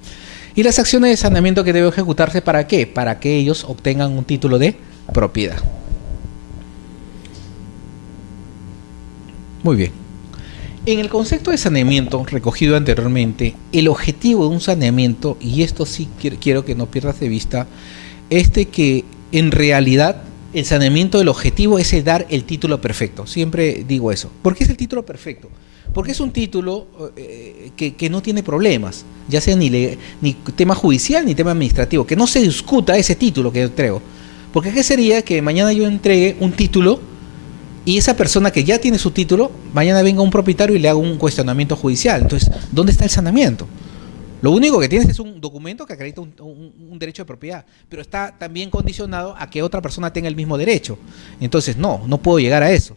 Y las acciones de saneamiento que deben ejecutarse, ¿para qué? Para que ellos obtengan un título de propiedad. Muy bien. En el concepto de saneamiento recogido anteriormente, el objetivo de un saneamiento, y esto sí quiero que no pierdas de vista, es de que en realidad el saneamiento, el objetivo es el dar el título perfecto. Siempre digo eso. ¿Por qué es el título perfecto? Porque es un título que no tiene problemas, ya sea ni tema judicial ni tema administrativo, que no se discuta ese título que yo entrego. Porque ¿qué sería que mañana yo entregue un título y esa persona que ya tiene su título, mañana venga un propietario y le haga un cuestionamiento judicial? Entonces, ¿dónde está el saneamiento? Lo único que tienes es un documento que acredita un derecho de propiedad, pero está también condicionado a que otra persona tenga el mismo derecho. Entonces, no puedo llegar a eso.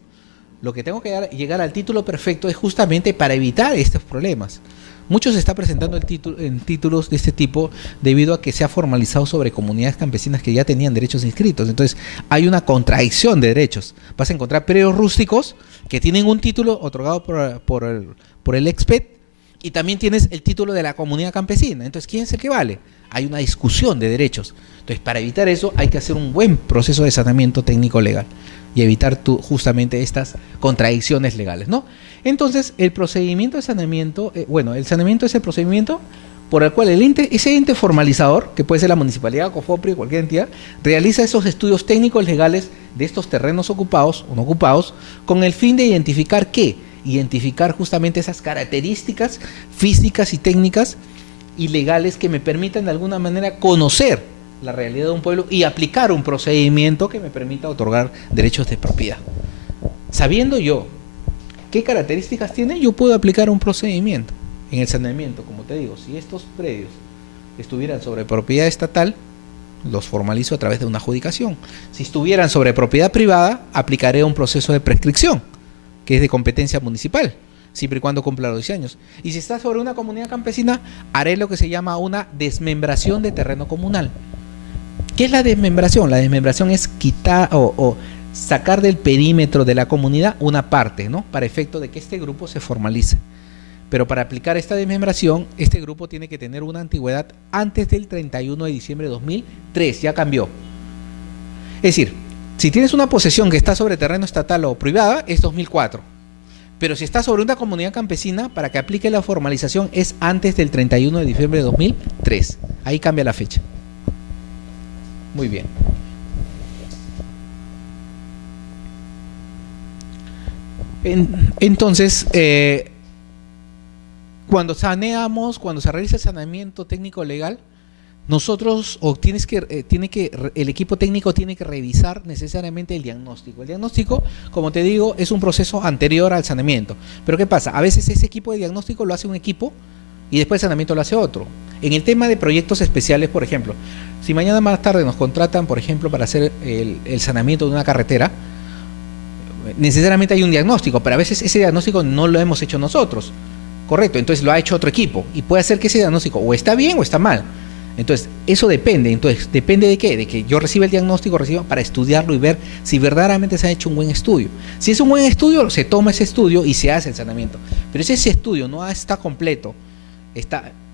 Lo que tengo que llegar al título perfecto es justamente para evitar estos problemas. Muchos se están presentando en títulos de este tipo debido a que se ha formalizado sobre comunidades campesinas que ya tenían derechos inscritos. Entonces hay una contradicción de derechos. Vas a encontrar predios rústicos que tienen un título otorgado por el EXPET y también tienes el título de la comunidad campesina. Entonces, ¿quién es el que vale? Hay una discusión de derechos. Entonces, para evitar eso hay que hacer un buen proceso de saneamiento técnico legal y evitar justamente estas contradicciones legales, ¿no? Entonces, el procedimiento de saneamiento, el saneamiento es el procedimiento por el cual ese ente formalizador, que puede ser la municipalidad, COFOPRI o cualquier entidad, realiza esos estudios técnicos legales de estos terrenos ocupados o no ocupados con el fin de identificar identificar justamente esas características físicas y técnicas y legales que me permitan de alguna manera conocer la realidad de un pueblo y aplicar un procedimiento que me permita otorgar derechos de propiedad. Sabiendo yo qué características tiene, yo puedo aplicar un procedimiento. En el saneamiento, como te digo, si estos predios estuvieran sobre propiedad estatal, los formalizo a través de una adjudicación. Si estuvieran sobre propiedad privada, aplicaré un proceso de prescripción, que es de competencia municipal, siempre y cuando cumpla los 10 años. Y si está sobre una comunidad campesina, haré lo que se llama una desmembración de terreno comunal. ¿Qué es la desmembración? La desmembración es quitar o sacar del perímetro de la comunidad una parte, ¿no? Para efecto de que este grupo se formalice. Pero para aplicar esta desmembración, este grupo tiene que tener una antigüedad antes del 31 de diciembre de 2003, ya cambió. Es decir, si tienes una posesión que está sobre terreno estatal o privada, es 2004. Pero si está sobre una comunidad campesina, para que aplique la formalización es antes del 31 de diciembre de 2003. Ahí cambia la fecha. Muy bien. Entonces, cuando se realiza el saneamiento técnico legal, nosotros, el equipo técnico tiene que revisar necesariamente el diagnóstico. El diagnóstico, como te digo, es un proceso anterior al saneamiento. Pero ¿qué pasa? A veces ese equipo de diagnóstico lo hace un equipo y después el saneamiento lo hace otro. En el tema de proyectos especiales, por ejemplo, si mañana más tarde nos contratan, por ejemplo, para hacer el saneamiento de una carretera, necesariamente hay un diagnóstico, pero a veces ese diagnóstico no lo hemos hecho nosotros. Correcto, entonces lo ha hecho otro equipo y puede ser que ese diagnóstico o está bien o está mal. Entonces, eso depende. Entonces, ¿depende de qué? De que yo reciba el diagnóstico, para estudiarlo y ver si verdaderamente se ha hecho un buen estudio. Si es un buen estudio, se toma ese estudio y se hace el saneamiento. Pero si ese estudio no está completo,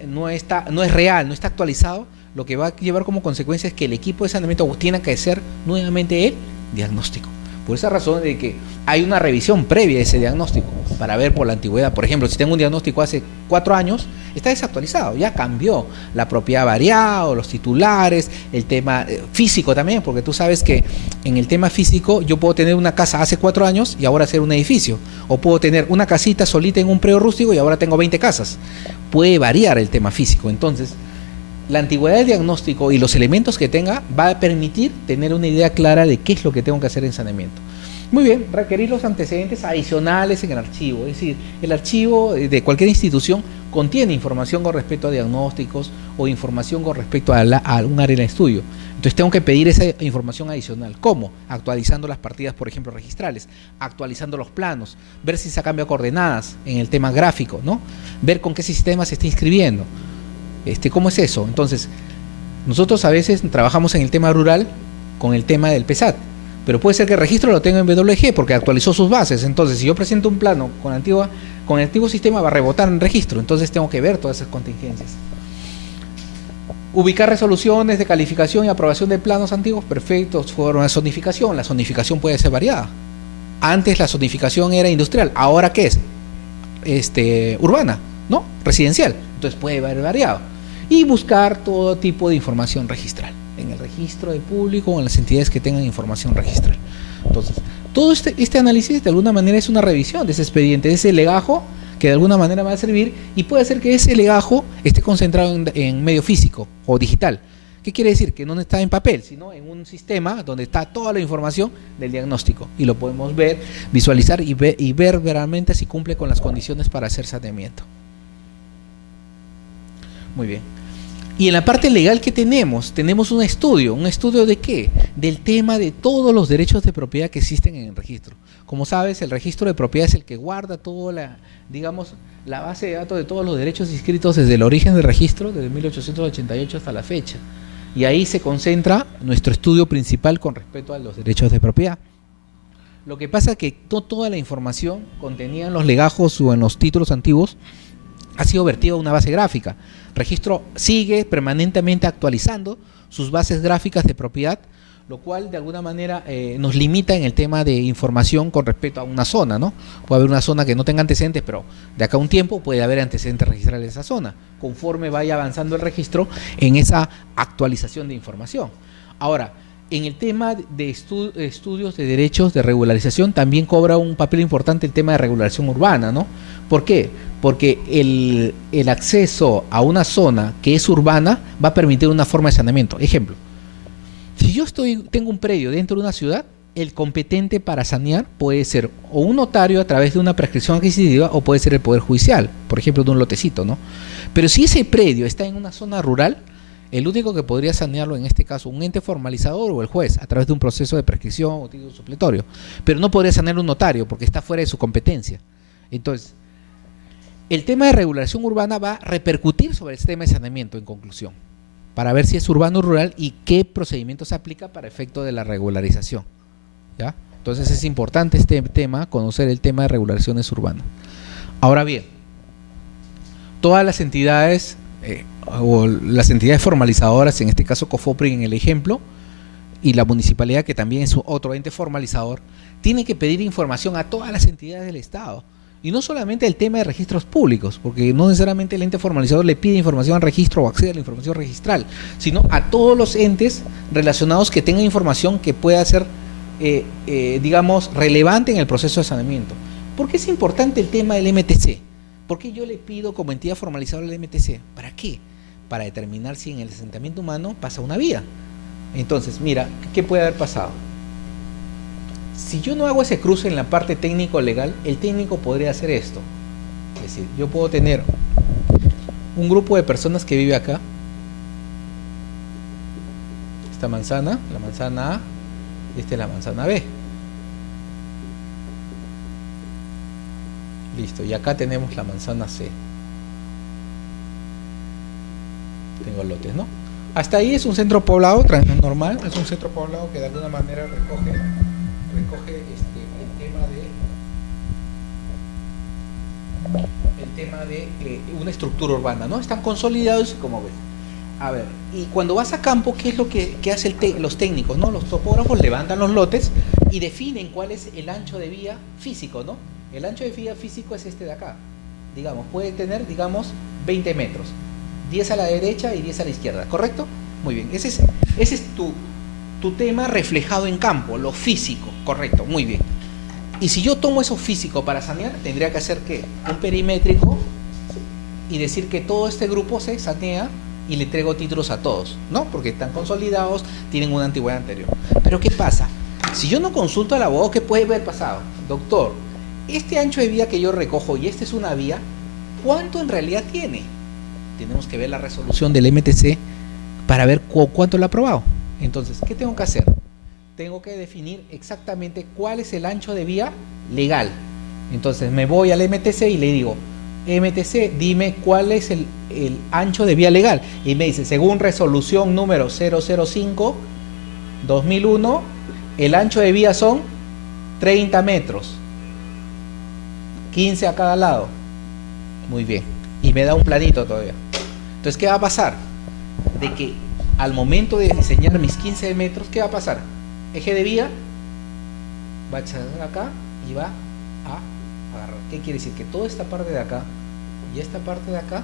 no es real, no está actualizado, lo que va a llevar como consecuencia es que el equipo de saneamiento tiene que hacer nuevamente el diagnóstico. Por esa razón de que hay una revisión previa de ese diagnóstico para ver por la antigüedad. Por ejemplo, si tengo un diagnóstico hace 4 años, está desactualizado, ya cambió, la propiedad ha variado, los titulares, el tema físico también, porque tú sabes que en el tema físico yo puedo tener una casa hace 4 años y ahora hacer un edificio, o puedo tener una casita solita en un predio rústico y ahora tengo 20 casas. Puede variar el tema físico. Entonces, la antigüedad del diagnóstico y los elementos que tenga va a permitir tener una idea clara de qué es lo que tengo que hacer en saneamiento. Muy bien, requerir los antecedentes adicionales en el archivo. Es decir, el archivo de cualquier institución contiene información con respecto a diagnósticos o información con respecto a un área de estudio. Entonces tengo que pedir esa información adicional. ¿Cómo? Actualizando las partidas, por ejemplo, registrales, actualizando los planos, ver si se ha cambiado coordenadas en el tema gráfico, ¿no? Ver con qué sistema se está inscribiendo. ¿Cómo es eso? Entonces, nosotros a veces trabajamos en el tema rural con el tema del PESAT, pero puede ser que el registro lo tenga en WG porque actualizó sus bases. Entonces, si yo presento un plano con el antiguo sistema, va a rebotar en registro. Entonces, tengo que ver todas esas contingencias. Ubicar resoluciones de calificación y aprobación de planos antiguos, perfectos, forma de zonificación. La zonificación puede ser variada. Antes la zonificación era industrial, ¿ahora qué es? Urbana, ¿no? Residencial. Entonces puede haber variado. Y buscar todo tipo de información registral, en el registro de público o en las entidades que tengan información registral. Entonces, todo este análisis de alguna manera es una revisión de ese expediente, de ese legajo que de alguna manera va a servir, y puede ser que ese legajo esté concentrado en medio físico o digital. ¿Qué quiere decir? Que no está en papel, sino en un sistema donde está toda la información del diagnóstico y lo podemos ver, visualizar y ver realmente si cumple con las condiciones para hacer saneamiento. Muy bien. Y en la parte legal que tenemos un estudio ¿de qué? Del tema de todos los derechos de propiedad que existen en el registro. Como sabes, el registro de propiedad es el que guarda toda la base de datos de todos los derechos inscritos desde el origen del registro, desde 1888 hasta la fecha. Y ahí se concentra nuestro estudio principal con respecto a los derechos de propiedad. Lo que pasa es que no toda la información contenida en los legajos o en los títulos antiguos ha sido vertido a una base gráfica. Registro sigue permanentemente actualizando sus bases gráficas de propiedad, lo cual de alguna manera nos limita en el tema de información con respecto a una zona, ¿no? Puede haber una zona que no tenga antecedentes, pero de acá a un tiempo puede haber antecedentes registrales de esa zona, conforme vaya avanzando el registro en esa actualización de información. Ahora, en el tema de estudios de derechos de regularización también cobra un papel importante el tema de regulación urbana, ¿no? ¿Por qué? Porque el acceso a una zona que es urbana va a permitir una forma de saneamiento. Ejemplo, si yo tengo un predio dentro de una ciudad, el competente para sanear puede ser o un notario a través de una prescripción adquisitiva o puede ser el Poder Judicial, por ejemplo, de un lotecito, ¿no? Pero si ese predio está en una zona rural, el único que podría sanearlo en este caso, un ente formalizador o el juez, a través de un proceso de prescripción o título supletorio. Pero no podría sanear un notario porque está fuera de su competencia. Entonces, el tema de regulación urbana va a repercutir sobre el tema de saneamiento en conclusión, para ver si es urbano o rural y qué procedimiento se aplica para efecto de la regularización. ¿Ya? Entonces es importante este tema, conocer el tema de regulaciones urbanas. Ahora bien, todas las entidades o las entidades formalizadoras, en este caso COFOPRI en el ejemplo, y la municipalidad, que también es otro ente formalizador, tienen que pedir información a todas las entidades del Estado. Y no solamente el tema de registros públicos, porque no necesariamente el ente formalizador le pide información al registro o accede a la información registral, sino a todos los entes relacionados que tengan información que pueda ser, digamos, relevante en el proceso de saneamiento. ¿Por qué es importante el tema del MTC? ¿Por qué yo le pido como entidad formalizadora el MTC? ¿Para qué? Para determinar si en el asentamiento humano pasa una vía. Entonces, mira, ¿qué puede haber pasado? Si yo no hago ese cruce en la parte técnico-legal, el técnico podría hacer esto. Es decir, yo puedo tener un grupo de personas que vive acá. Esta manzana, la manzana A, y esta es la manzana B. Listo, y acá tenemos la manzana C. Tengo lotes, ¿no? Hasta ahí es un centro poblado normal, es un centro poblado que de alguna manera recoge el tema de una estructura urbana, ¿no? Están consolidados, como ves. A ver, y cuando vas a campo, ¿qué es lo que hacen los técnicos, ¿no? Los topógrafos levantan los lotes y definen cuál es el ancho de vía físico, ¿no? El ancho de vía físico es este de acá. Digamos, puede tener, digamos, 20 metros. 10 a la derecha y 10 a la izquierda, ¿correcto? Muy bien, ese es tu tema reflejado en campo, lo físico, correcto, muy bien. Y si yo tomo eso físico para sanear, tendría que hacer ¿qué? Un perimétrico y decir que todo este grupo se sanea y le entrego títulos a todos, ¿no? Porque están consolidados, tienen una antigüedad anterior. Pero ¿qué pasa? Si yo no consulto al abogado, ¿qué puede haber pasado? Doctor, este ancho de vía que yo recojo y esta es una vía, ¿cuánto en realidad tiene? Tenemos que ver la resolución del MTC para ver cuánto lo ha aprobado. Entonces, ¿qué tengo que hacer? Tengo que definir exactamente cuál es el ancho de vía legal. Entonces me voy al MTC y le digo, MTC, dime cuál es el ancho de vía legal. Y me dice, según resolución número 005-2001, el ancho de vía son 30 metros, 15 a cada lado. Muy bien. Y me da un planito todavía. Entonces, ¿qué va a pasar? De que al momento de diseñar mis 15 metros, ¿qué va a pasar? Eje de vía va a echar acá y va a agarrar. ¿Qué quiere decir? Que toda esta parte de acá y esta parte de acá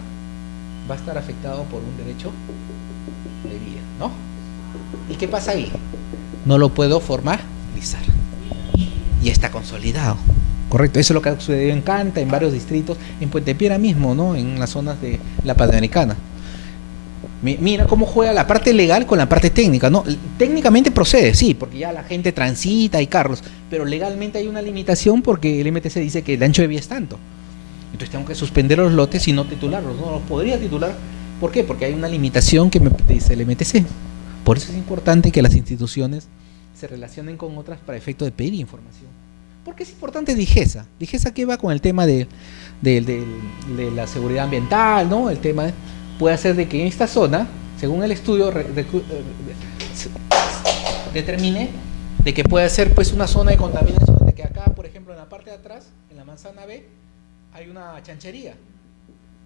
va a estar afectado por un derecho de vía, ¿no? ¿Y qué pasa ahí? No lo puedo formalizar. Y está consolidado. Correcto, eso es lo que ha sucedido en Canta, en varios distritos, en Puente Piedra mismo, ¿no? En las zonas de la Panamericana. Mira cómo juega la parte legal con la parte técnica, ¿no? Técnicamente procede, sí, porque ya la gente transita, hay carros, pero legalmente hay una limitación porque el MTC dice que el ancho de vía es tanto. Entonces tengo que suspender los lotes y no titularlos, no los podría titular. ¿Por qué? Porque hay una limitación que me dice el MTC. Por eso es importante que las instituciones se relacionen con otras para efecto de pedir información. ¿Por qué es importante DIGESA? DIGESA que va con el tema de la seguridad ambiental, ¿no? El tema puede hacer de que en esta zona, según el estudio, determine de que puede ser pues una zona de contaminación, de que acá, por ejemplo, en la parte de atrás, en la manzana B, hay una chanchería.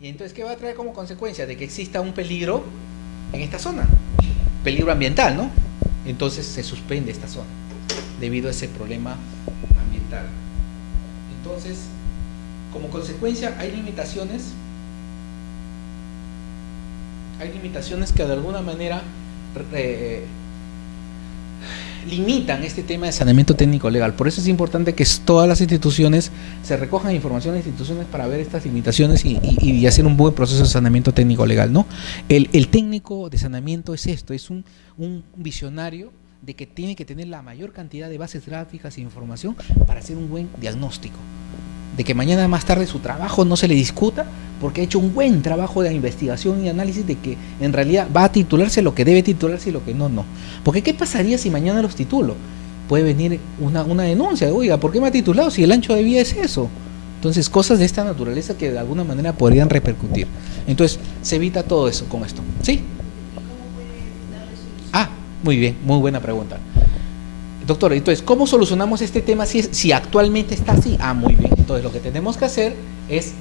Y entonces, ¿qué va a traer como consecuencia? De que exista un peligro en esta zona, peligro ambiental, ¿no? Entonces se suspende esta zona debido a ese problema ambiental. Entonces, como consecuencia, hay limitaciones que de alguna manera limitan este tema de saneamiento técnico legal. Por eso es importante que todas las instituciones se recojan información de instituciones para ver estas limitaciones y hacer un buen proceso de saneamiento técnico legal, ¿no? El técnico de saneamiento es esto, es un visionario de que tiene que tener la mayor cantidad de bases gráficas e información para hacer un buen diagnóstico. De que mañana más tarde su trabajo no se le discuta porque ha hecho un buen trabajo de investigación y análisis de que en realidad va a titularse lo que debe titularse y lo que no. Porque ¿qué pasaría si mañana los titulo? Puede venir una denuncia, oiga, ¿por qué me ha titulado si el ancho de vía es eso? Entonces, cosas de esta naturaleza que de alguna manera podrían repercutir. Entonces, se evita todo eso con esto. ¿Sí? Ah, muy bien, muy buena pregunta. Doctor, entonces, ¿cómo solucionamos este tema si actualmente está así? Ah, muy bien. Entonces, lo que tenemos que hacer es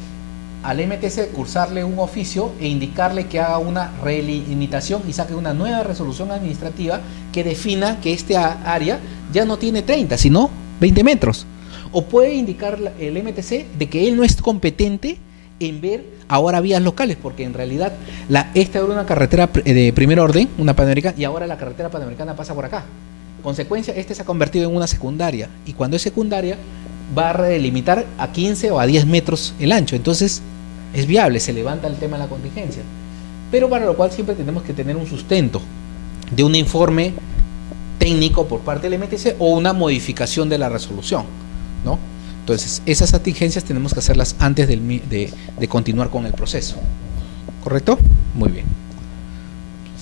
al MTC cursarle un oficio e indicarle que haga una relimitación y saque una nueva resolución administrativa que defina que este área ya no tiene 30, sino 20 metros. O puede indicar el MTC de que él no es competente en ver ahora vías locales, porque en realidad esta era una carretera de primer orden, una panamericana, y ahora la carretera panamericana pasa por acá. Consecuencia, este se ha convertido en una secundaria, y cuando es secundaria va a delimitar a 15 o a 10 metros el ancho, entonces es viable, se levanta el tema de la contingencia. Pero para lo cual siempre tenemos que tener un sustento de un informe técnico por parte del MTC o una modificación de la resolución, ¿no? Entonces, esas contingencias tenemos que hacerlas antes de continuar con el proceso. ¿Correcto? Muy bien.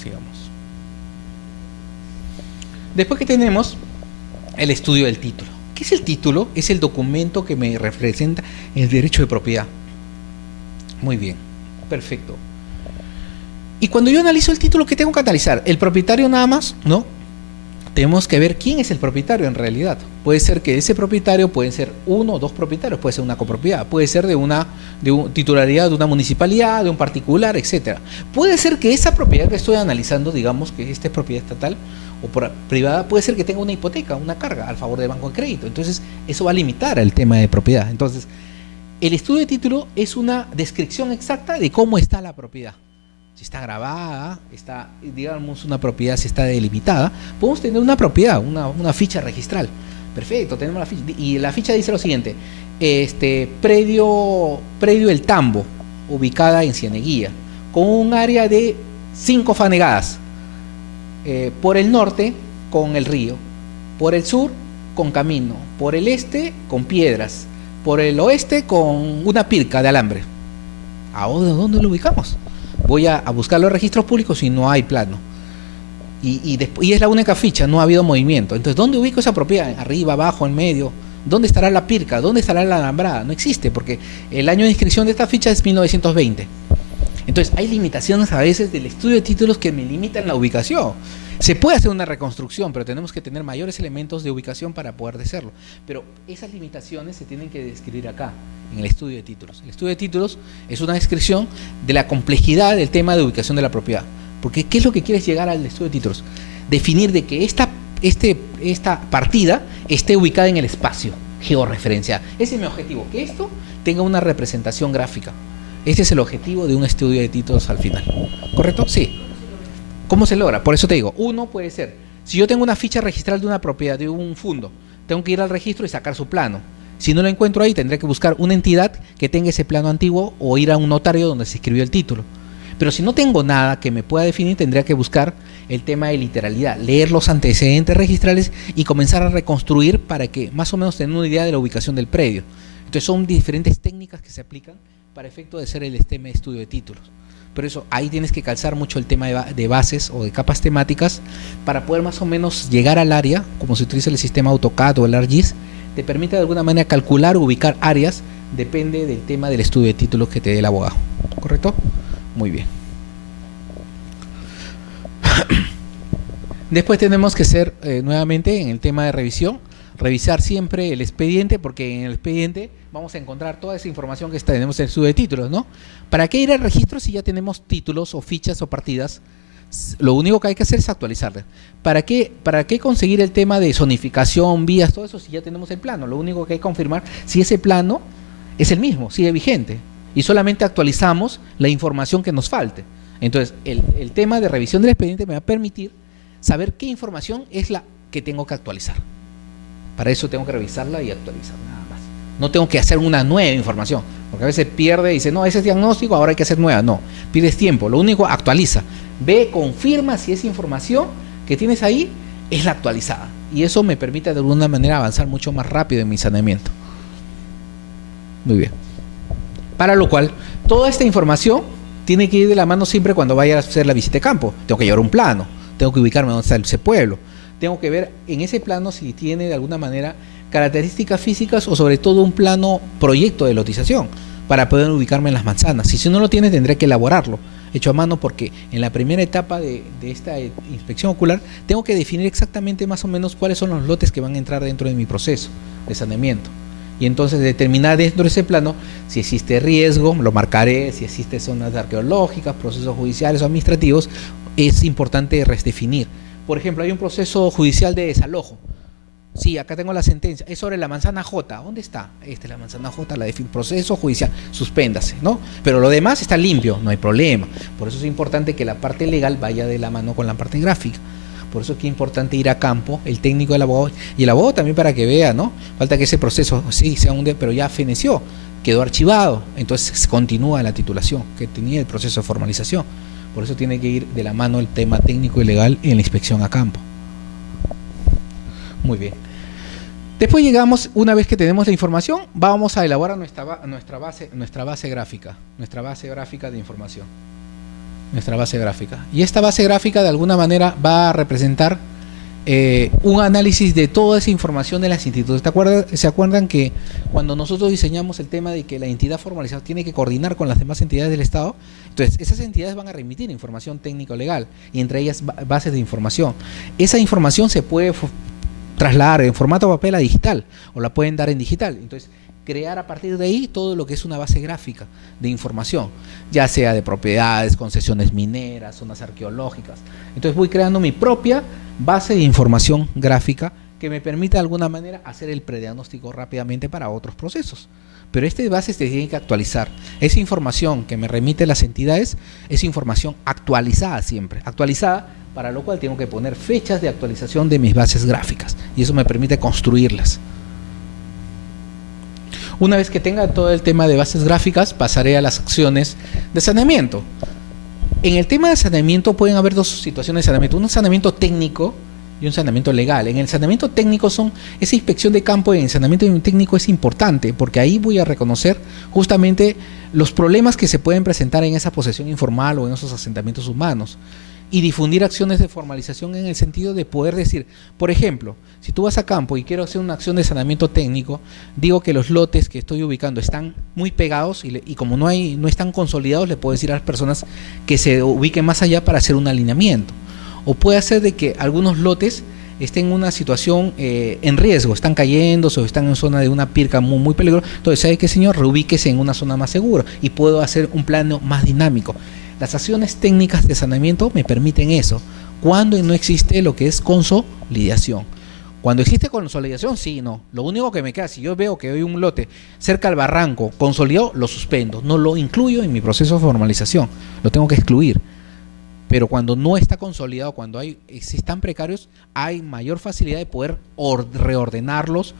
Sigamos. Después que tenemos el estudio del título. ¿Qué es el título? Es el documento que me representa el derecho de propiedad. Muy bien. Perfecto. Y cuando yo analizo el título, ¿qué tengo que analizar? ¿El propietario nada más? No. Tenemos que ver quién es el propietario en realidad. Puede ser que ese propietario, pueden ser uno o dos propietarios, puede ser una copropiedad, puede ser de una titularidad de una municipalidad, de un particular, etcétera. Puede ser que esa propiedad que estoy analizando, digamos que esta es propiedad estatal o privada, puede ser que tenga una hipoteca, una carga al favor del banco de crédito. Entonces, eso va a limitar el tema de propiedad. Entonces, el estudio de título es una descripción exacta de cómo está la propiedad. Si está grabada, está, digamos, una propiedad, si está delimitada, podemos tener una propiedad, una ficha registral. Perfecto, tenemos la ficha. Y la ficha dice lo siguiente: predio El Tambo, ubicada en Cieneguilla, con un área de 5 fanegadas. Por el norte, con el río. Por el sur, con camino. Por el este, con piedras. Por el oeste, con una pirca de alambre. ¿Ahora dónde lo ubicamos? Voy a buscar los registros públicos y no hay plano. Y es la única ficha, no ha habido movimiento. Entonces, ¿dónde ubico esa propiedad? ¿Arriba, abajo, en medio? ¿Dónde estará la pirca? ¿Dónde estará la alambrada? No existe, porque el año de inscripción de esta ficha es 1920. Entonces, hay limitaciones a veces del estudio de títulos que me limitan la ubicación. Se puede hacer una reconstrucción, pero tenemos que tener mayores elementos de ubicación para poder hacerlo. Pero esas limitaciones se tienen que describir acá, en el estudio de títulos. El estudio de títulos es una descripción de la complejidad del tema de ubicación de la propiedad. Porque, ¿qué es lo que quieres llegar al estudio de títulos? Definir de que esta partida esté ubicada en el espacio georreferencial. Ese es mi objetivo, que esto tenga una representación gráfica. Este es el objetivo de un estudio de títulos al final. ¿Correcto? Sí. ¿Cómo se logra? Por eso te digo, uno puede ser, si yo tengo una ficha registral de una propiedad, de un fondo, tengo que ir al registro y sacar su plano. Si no lo encuentro ahí, tendré que buscar una entidad que tenga ese plano antiguo o ir a un notario donde se escribió el título. Pero si no tengo nada que me pueda definir, tendría que buscar el tema de literalidad, leer los antecedentes registrales y comenzar a reconstruir para que más o menos tenga una idea de la ubicación del predio. Entonces son diferentes técnicas que se aplican para efecto de hacer el tema de estudio de títulos. Pero eso, ahí tienes que calzar mucho el tema de bases o de capas temáticas para poder más o menos llegar al área, como se utiliza el sistema AutoCAD o el ArcGIS, te permite de alguna manera calcular o ubicar áreas, depende del tema del estudio de títulos que te dé el abogado. ¿Correcto? Muy bien. Después tenemos que hacer nuevamente en el tema de revisión, revisar siempre el expediente, porque en el expediente vamos a encontrar toda esa información que tenemos en el estudio de títulos, ¿no? ¿Para qué ir al registro si ya tenemos títulos o fichas o partidas? Lo único que hay que hacer es actualizarlas. ¿Para qué conseguir el tema de zonificación, vías, todo eso si ya tenemos el plano? Lo único que hay que confirmar si ese plano es el mismo, sigue vigente. Y solamente actualizamos la información que nos falte. Entonces, el tema de revisión del expediente me va a permitir saber qué información es la que tengo que actualizar. Para eso tengo que revisarla y actualizarla, nada más. No tengo que hacer una nueva información, porque a veces pierde y dice, no, ese es diagnóstico, ahora hay que hacer nueva. No, pierdes tiempo. Lo único, actualiza. Ve, confirma si esa información que tienes ahí es la actualizada. Y eso me permite de alguna manera avanzar mucho más rápido en mi saneamiento. Muy bien. Para lo cual, toda esta información tiene que ir de la mano siempre cuando vaya a hacer la visita de campo. Tengo que llevar un plano, tengo que ubicarme donde está ese pueblo. Tengo que ver en ese plano si tiene de alguna manera características físicas o sobre todo un plano proyecto de lotización para poder ubicarme en las manzanas. Si no lo tiene, tendré que elaborarlo, hecho a mano, porque en la primera etapa de esta inspección ocular tengo que definir exactamente más o menos cuáles son los lotes que van a entrar dentro de mi proceso de saneamiento. Y entonces determinar dentro de ese plano si existe riesgo, lo marcaré, si existe zonas arqueológicas, procesos judiciales o administrativos, es importante redefinir. Por ejemplo, hay un proceso judicial de desalojo. Sí, acá tengo la sentencia, es sobre la manzana J. ¿Dónde está? Esta es la manzana J, la de proceso judicial, suspéndase, ¿no? Pero lo demás está limpio, no hay problema. Por eso es importante que la parte legal vaya de la mano con la parte gráfica. Por eso es que es importante ir a campo, el técnico del abogado, y el abogado también para que vea, ¿no? Falta que ese proceso, sí, sea pero ya feneció, quedó archivado, entonces continúa la titulación que tenía el proceso de formalización. Por eso tiene que ir de la mano el tema técnico y legal en la inspección a campo. Muy bien. Después llegamos, una vez que tenemos la información, vamos a elaborar nuestra base gráfica de información. Nuestra base gráfica. Y esta base gráfica de alguna manera va a representar un análisis de toda esa información de las instituciones. ¿Se acuerdan que cuando nosotros diseñamos el tema de que la entidad formalizada tiene que coordinar con las demás entidades del Estado? Entonces, esas entidades van a remitir información técnico-legal y entre ellas bases de información. Esa información se puede trasladar en formato papel a digital o la pueden dar en digital. Entonces, crear a partir de ahí todo lo que es una base gráfica de información, ya sea de propiedades, concesiones mineras, zonas arqueológicas. Entonces voy creando mi propia base de información gráfica que me permita de alguna manera hacer el prediagnóstico rápidamente para otros procesos. Pero esta base se tiene que actualizar. Esa información que me remite las entidades es información actualizada siempre, actualizada, para lo cual tengo que poner fechas de actualización de mis bases gráficas y eso me permite construirlas. Una vez que tenga todo el tema de bases gráficas, pasaré a las acciones de saneamiento. En el tema de saneamiento pueden haber dos situaciones de saneamiento, un saneamiento técnico y un saneamiento legal. En el saneamiento técnico esa inspección de campo en el saneamiento técnico es importante porque ahí voy a reconocer justamente los problemas que se pueden presentar en esa posesión informal o en esos asentamientos humanos y difundir acciones de formalización en el sentido de poder decir, por ejemplo, si tú vas a campo y quiero hacer una acción de saneamiento técnico, digo que los lotes que estoy ubicando están muy pegados y como no están consolidados, le puedo decir a las personas que se ubiquen más allá para hacer un alineamiento. O puede ser de que algunos lotes estén en una situación en riesgo, están cayéndose o están en zona de una pirca muy, muy peligrosa. Entonces, ¿sabe qué, señor? Reubíquese en una zona más segura y puedo hacer un plano más dinámico. Las acciones técnicas de saneamiento me permiten eso, cuando no existe lo que es consolidación. Cuando existe consolidación, sí, no. Lo único que me queda, si yo veo que hay un lote cerca al barranco consolidado, lo suspendo, no lo incluyo en mi proceso de formalización, lo tengo que excluir. Pero cuando no está consolidado, cuando si están precarios, hay mayor facilidad de poder ordenarlos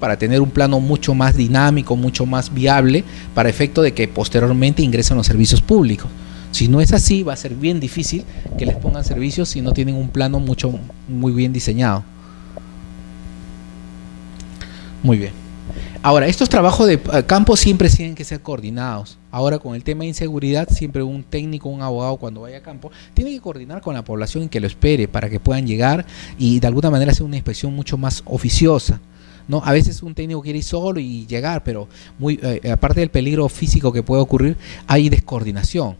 para tener un plano mucho más dinámico, mucho más viable, para efecto de que posteriormente ingresen los servicios públicos. Si no es así, va a ser bien difícil que les pongan servicios si no tienen un plano muy bien diseñado. Muy bien. Ahora, estos trabajos de campo siempre tienen que ser coordinados. Ahora, con el tema de inseguridad, siempre un técnico, un abogado, cuando vaya a campo, tiene que coordinar con la población y que lo espere para que puedan llegar y de alguna manera hacer una inspección mucho más oficiosa, ¿no? A veces un técnico quiere ir solo y llegar, pero aparte del peligro físico que puede ocurrir, hay descoordinación.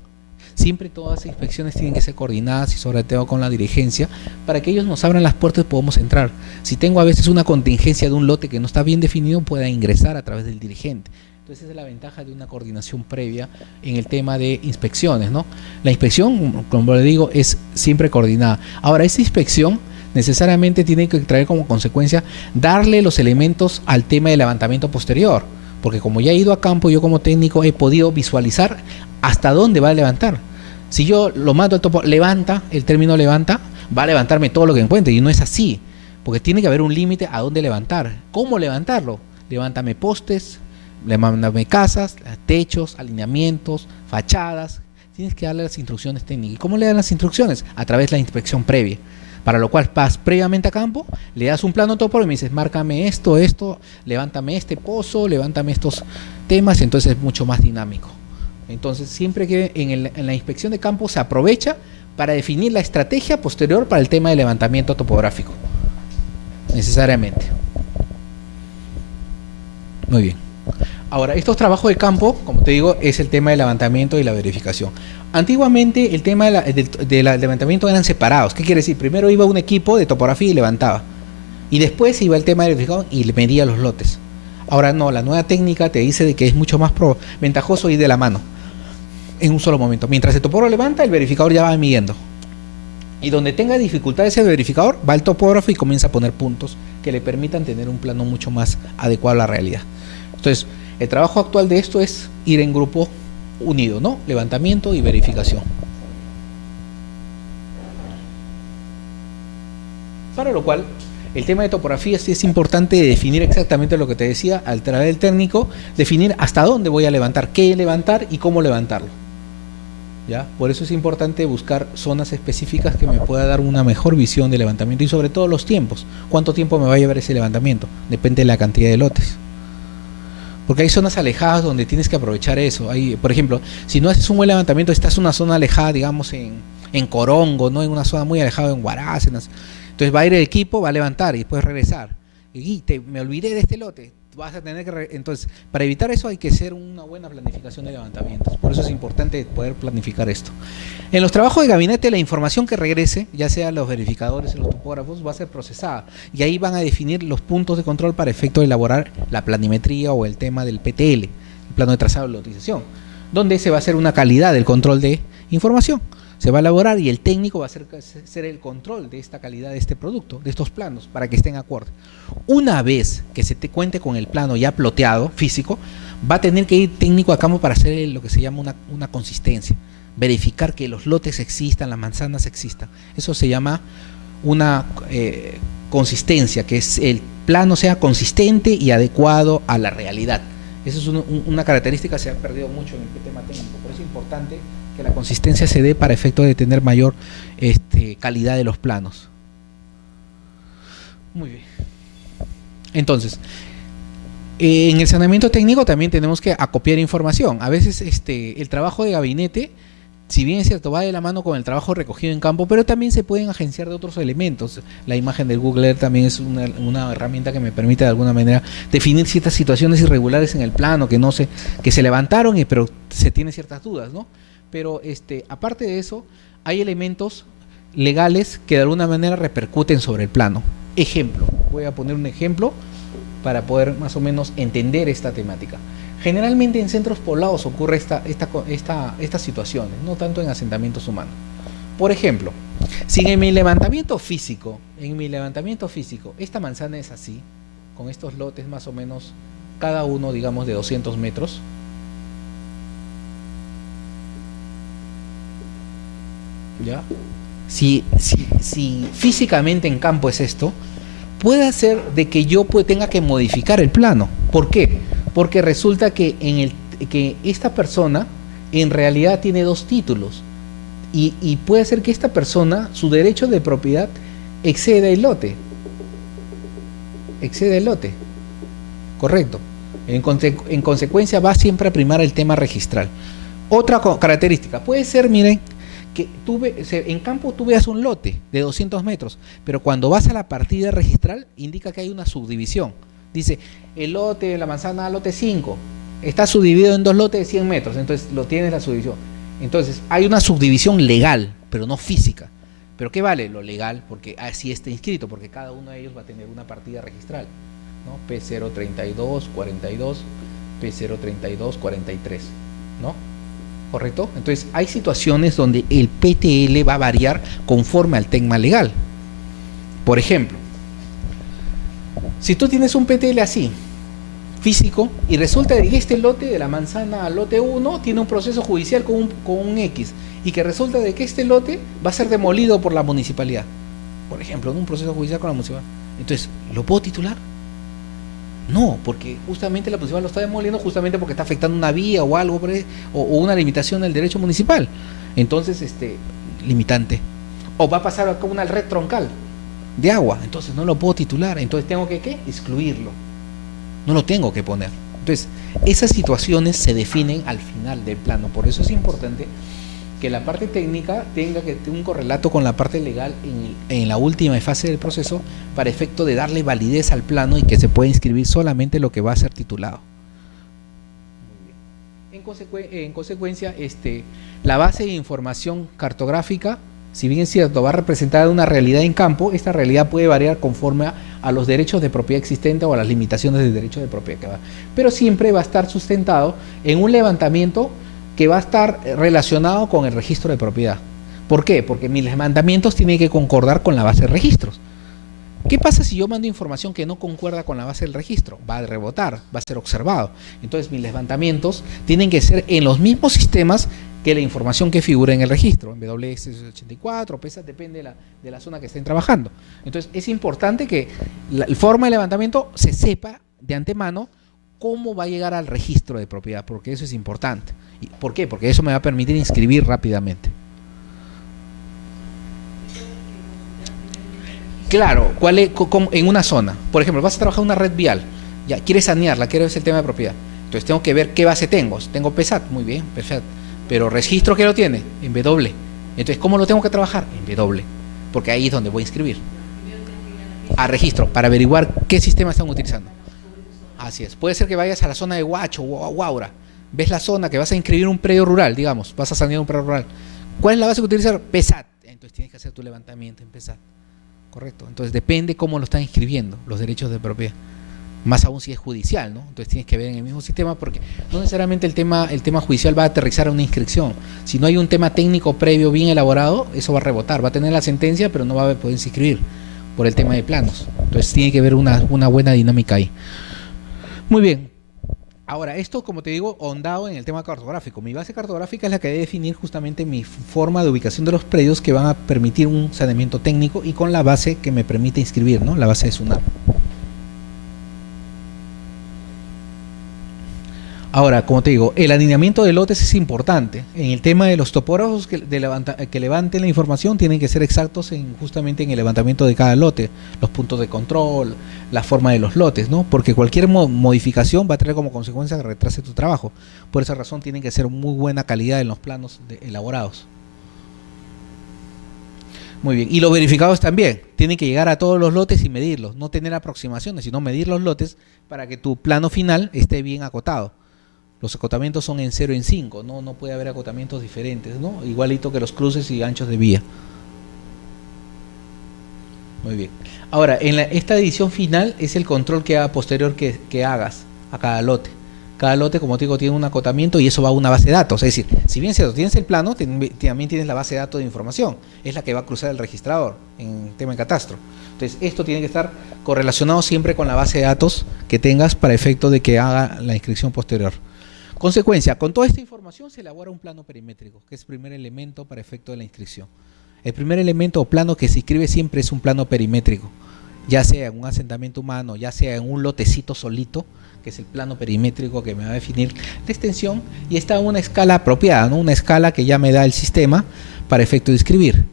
Siempre todas las inspecciones tienen que ser coordinadas y sobre todo con la dirigencia para que ellos nos abran las puertas y podamos entrar. Si tengo a veces una contingencia de un lote que no está bien definido, pueda ingresar a través del dirigente. Entonces esa es la ventaja de una coordinación previa en el tema de inspecciones, ¿no? La inspección, como le digo, es siempre coordinada. Ahora, esa inspección necesariamente tiene que traer como consecuencia darle los elementos al tema de levantamiento posterior, porque como ya he ido a campo, yo como técnico he podido visualizar hasta dónde va a levantar. Si yo lo mando al topo, levanta, el término levanta, va a levantarme todo lo que encuentre, y no es así, porque tiene que haber un límite a dónde levantar. ¿Cómo levantarlo? Levántame postes, levántame casas, techos, alineamientos, fachadas. Tienes que darle las instrucciones técnicas. ¿Y cómo le dan las instrucciones? A través de la inspección previa. Para lo cual vas previamente a campo, le das un plano topo y me dices, márcame esto, levántame este pozo, levántame estos temas, entonces es mucho más dinámico. Entonces siempre que en la inspección de campo se aprovecha para definir la estrategia posterior para el tema de levantamiento topográfico, necesariamente. Muy bien. Ahora, estos trabajos de campo, como te digo, es el tema del levantamiento y la verificación. Antiguamente el tema del levantamiento eran separados. ¿Qué quiere decir? Primero iba un equipo de topografía y levantaba. Y después iba el tema de verificación y le medía los lotes. Ahora no, la nueva técnica te dice de que es mucho más ventajoso ir de la mano en un solo momento. Mientras el topógrafo levanta, el verificador ya va midiendo. Y donde tenga dificultades el verificador, va el topógrafo y comienza a poner puntos que le permitan tener un plano mucho más adecuado a la realidad. Entonces, el trabajo actual de esto es ir en grupo unido, ¿no? Levantamiento y verificación. Para lo cual, el tema de topografía sí es importante definir exactamente lo que te decía, al través del técnico, definir hasta dónde voy a levantar, qué levantar y cómo levantarlo. ¿Ya? Por eso es importante buscar zonas específicas que me pueda dar una mejor visión de levantamiento y sobre todo los tiempos. ¿Cuánto tiempo me va a llevar ese levantamiento? Depende de la cantidad de lotes. Porque hay zonas alejadas donde tienes que aprovechar eso. Hay, por ejemplo, si no haces un buen levantamiento, estás en una zona alejada, digamos en Corongo, ¿no? En una zona muy alejada en Huaraz. Entonces va a ir el equipo, va a levantar y después regresar. Y me olvidé de este lote. Vas a tener que entonces, para evitar eso hay que hacer una buena planificación de levantamientos. Por eso es importante poder planificar esto. En los trabajos de gabinete, la información que regrese, ya sea los verificadores o los topógrafos, va a ser procesada. Y ahí van a definir los puntos de control para efecto de elaborar la planimetría o el tema del PTL, el plano de trazado de lotización, donde se va a hacer una calidad del control de información. Se va a elaborar y el técnico va a hacer el control de esta calidad de este producto, de estos planos, para que estén acorde. Una vez que se te cuente con el plano ya ploteado, físico, va a tener que ir técnico a campo para hacer lo que se llama una consistencia. Verificar que los lotes existan, las manzanas existan. Eso se llama una consistencia, que es el plano sea consistente y adecuado a la realidad. Esa es una característica que se ha perdido mucho en el tema técnico. Por eso es importante que la consistencia se dé para efecto de tener mayor calidad de los planos. Muy bien. Entonces, en el saneamiento técnico también tenemos que acopiar información. A veces el trabajo de gabinete, si bien es cierto, va de la mano con el trabajo recogido en campo, pero también se pueden agenciar de otros elementos. La imagen del Google Earth también es una herramienta que me permite de alguna manera definir ciertas situaciones irregulares en el plano que se levantaron, pero se tienen ciertas dudas, ¿no? Pero aparte de eso, hay elementos legales que de alguna manera repercuten sobre el plano. Ejemplo, voy a poner un ejemplo para poder más o menos entender esta temática. Generalmente en centros poblados ocurre estas situaciones, no tanto en asentamientos humanos. Por ejemplo, si en mi levantamiento físico, esta manzana es así, con estos lotes más o menos, cada uno digamos de 200 metros, ¿ya? Si físicamente en campo es esto, puede ser de que yo tenga que modificar el plano. ¿Por qué? Porque resulta que que esta persona en realidad tiene dos títulos y puede ser que esta persona, su derecho de propiedad exceda el lote. Correcto. En consecuencia va siempre a primar el tema registral. Otra característica, puede ser, miren, que en campo tú veas un lote de 200 metros, pero cuando vas a la partida registral indica que hay una subdivisión. Dice, el lote, la manzana, lote 5, está subdividido en dos lotes de 100 metros, entonces lo tienes la subdivisión. Entonces, hay una subdivisión legal, pero no física. ¿Pero qué vale? Lo legal, porque así está inscrito, porque cada uno de ellos va a tener una partida registral, ¿no? P032, 42, P032, 43, ¿no? ¿Correcto? Entonces, hay situaciones donde el PTL va a variar conforme al tema legal. Por ejemplo, si tú tienes un PTL así, físico, y resulta que este lote de la manzana al lote 1 tiene un proceso judicial con un X, y que resulta de que este lote va a ser demolido por la municipalidad, por ejemplo, en un proceso judicial con la municipalidad. Entonces, ¿lo puedo titular? No, porque justamente la municipal lo está demoliendo justamente porque está afectando una vía o algo, o una limitación del derecho municipal. Entonces, limitante. O va a pasar con una red troncal de agua, entonces no lo puedo titular, entonces tengo que, ¿qué? Excluirlo. No lo tengo que poner. Entonces, esas situaciones se definen al final del plano. Por eso es importante que la parte técnica tenga un correlato con la parte legal en la última fase del proceso para efecto de darle validez al plano y que se pueda inscribir solamente lo que va a ser titulado. Muy bien. En consecuencia, la base de información cartográfica, si bien es cierto, va a representar una realidad en campo, esta realidad puede variar conforme a los derechos de propiedad existentes o a las limitaciones del derecho de propiedad que va. Pero siempre va a estar sustentado en un levantamiento que va a estar relacionado con el registro de propiedad. ¿Por qué? Porque mis levantamientos tienen que concordar con la base de registros. ¿Qué pasa si yo mando información que no concuerda con la base del registro? Va a rebotar, va a ser observado. Entonces mis levantamientos tienen que ser en los mismos sistemas que la información que figura en el registro. En WS84, PESA, depende de la zona que estén trabajando. Entonces es importante que la forma de levantamiento se sepa de antemano cómo va a llegar al registro de propiedad, porque eso es importante. ¿Por qué? Porque eso me va a permitir inscribir rápidamente. Claro, en una zona. Por ejemplo, vas a trabajar una red vial. Ya, quieres sanearla, quieres ver el tema de propiedad. Entonces tengo que ver qué base tengo. Tengo PESAT, muy bien, perfecto. Pero registro, ¿qué lo tiene? En W. Entonces, ¿cómo lo tengo que trabajar? En W. Porque ahí es donde voy a inscribir. A registro, para averiguar qué sistema están utilizando. Así es. Puede ser que vayas a la zona de Huacho o Huaura. Ves la zona que vas a inscribir un predio rural, digamos. Vas a sanear un predio rural. ¿Cuál es la base que utilizar? PESAT. Entonces tienes que hacer tu levantamiento en PESAT. Correcto. Entonces depende cómo lo están inscribiendo los derechos de propiedad. Más aún si es judicial, ¿no? Entonces tienes que ver en el mismo sistema, porque no necesariamente el tema judicial va a aterrizar a una inscripción. Si no hay un tema técnico previo bien elaborado, eso va a rebotar. Va a tener la sentencia, pero no va a poder inscribir por el tema de planos. Entonces tiene que haber una buena dinámica ahí. Muy bien. Ahora, esto, como te digo, ahondado en el tema cartográfico. Mi base cartográfica es la que debe definir justamente mi forma de ubicación de los predios que van a permitir un saneamiento técnico, y con la base que me permite inscribir, ¿no? La base de SUNAT. Ahora, como te digo, el alineamiento de lotes es importante. En el tema de los topógrafos que levanten la información, tienen que ser exactos justamente en el levantamiento de cada lote, los puntos de control, la forma de los lotes, ¿no? Porque cualquier modificación va a traer como consecuencia que retrase tu trabajo. Por esa razón tienen que ser muy buena calidad en los planos elaborados. Muy bien. Y los verificados también. Tienen que llegar a todos los lotes y medirlos. No tener aproximaciones, sino medir los lotes para que tu plano final esté bien acotado. Los acotamientos son en 0 en 5, no puede haber acotamientos diferentes, ¿no? Igualito que los cruces y anchos de vía. Muy bien. Ahora, esta edición final es el control que haga posterior que hagas a cada lote. Cada lote, como te digo, tiene un acotamiento y eso va a una base de datos. Es decir, si bien cierto, tienes el plano, también tienes la base de datos de información. Es la que va a cruzar el registrador en tema de catastro. Entonces, esto tiene que estar correlacionado siempre con la base de datos que tengas para efecto de que haga la inscripción posterior. Consecuencia, con toda esta información se elabora un plano perimétrico, que es el primer elemento para efecto de la inscripción. El primer elemento o plano que se inscribe siempre es un plano perimétrico, ya sea en un asentamiento humano, ya sea en un lotecito solito, que es el plano perimétrico que me va a definir la extensión, y está en una escala apropiada, ¿no? Una escala que ya me da el sistema para efecto de inscribir.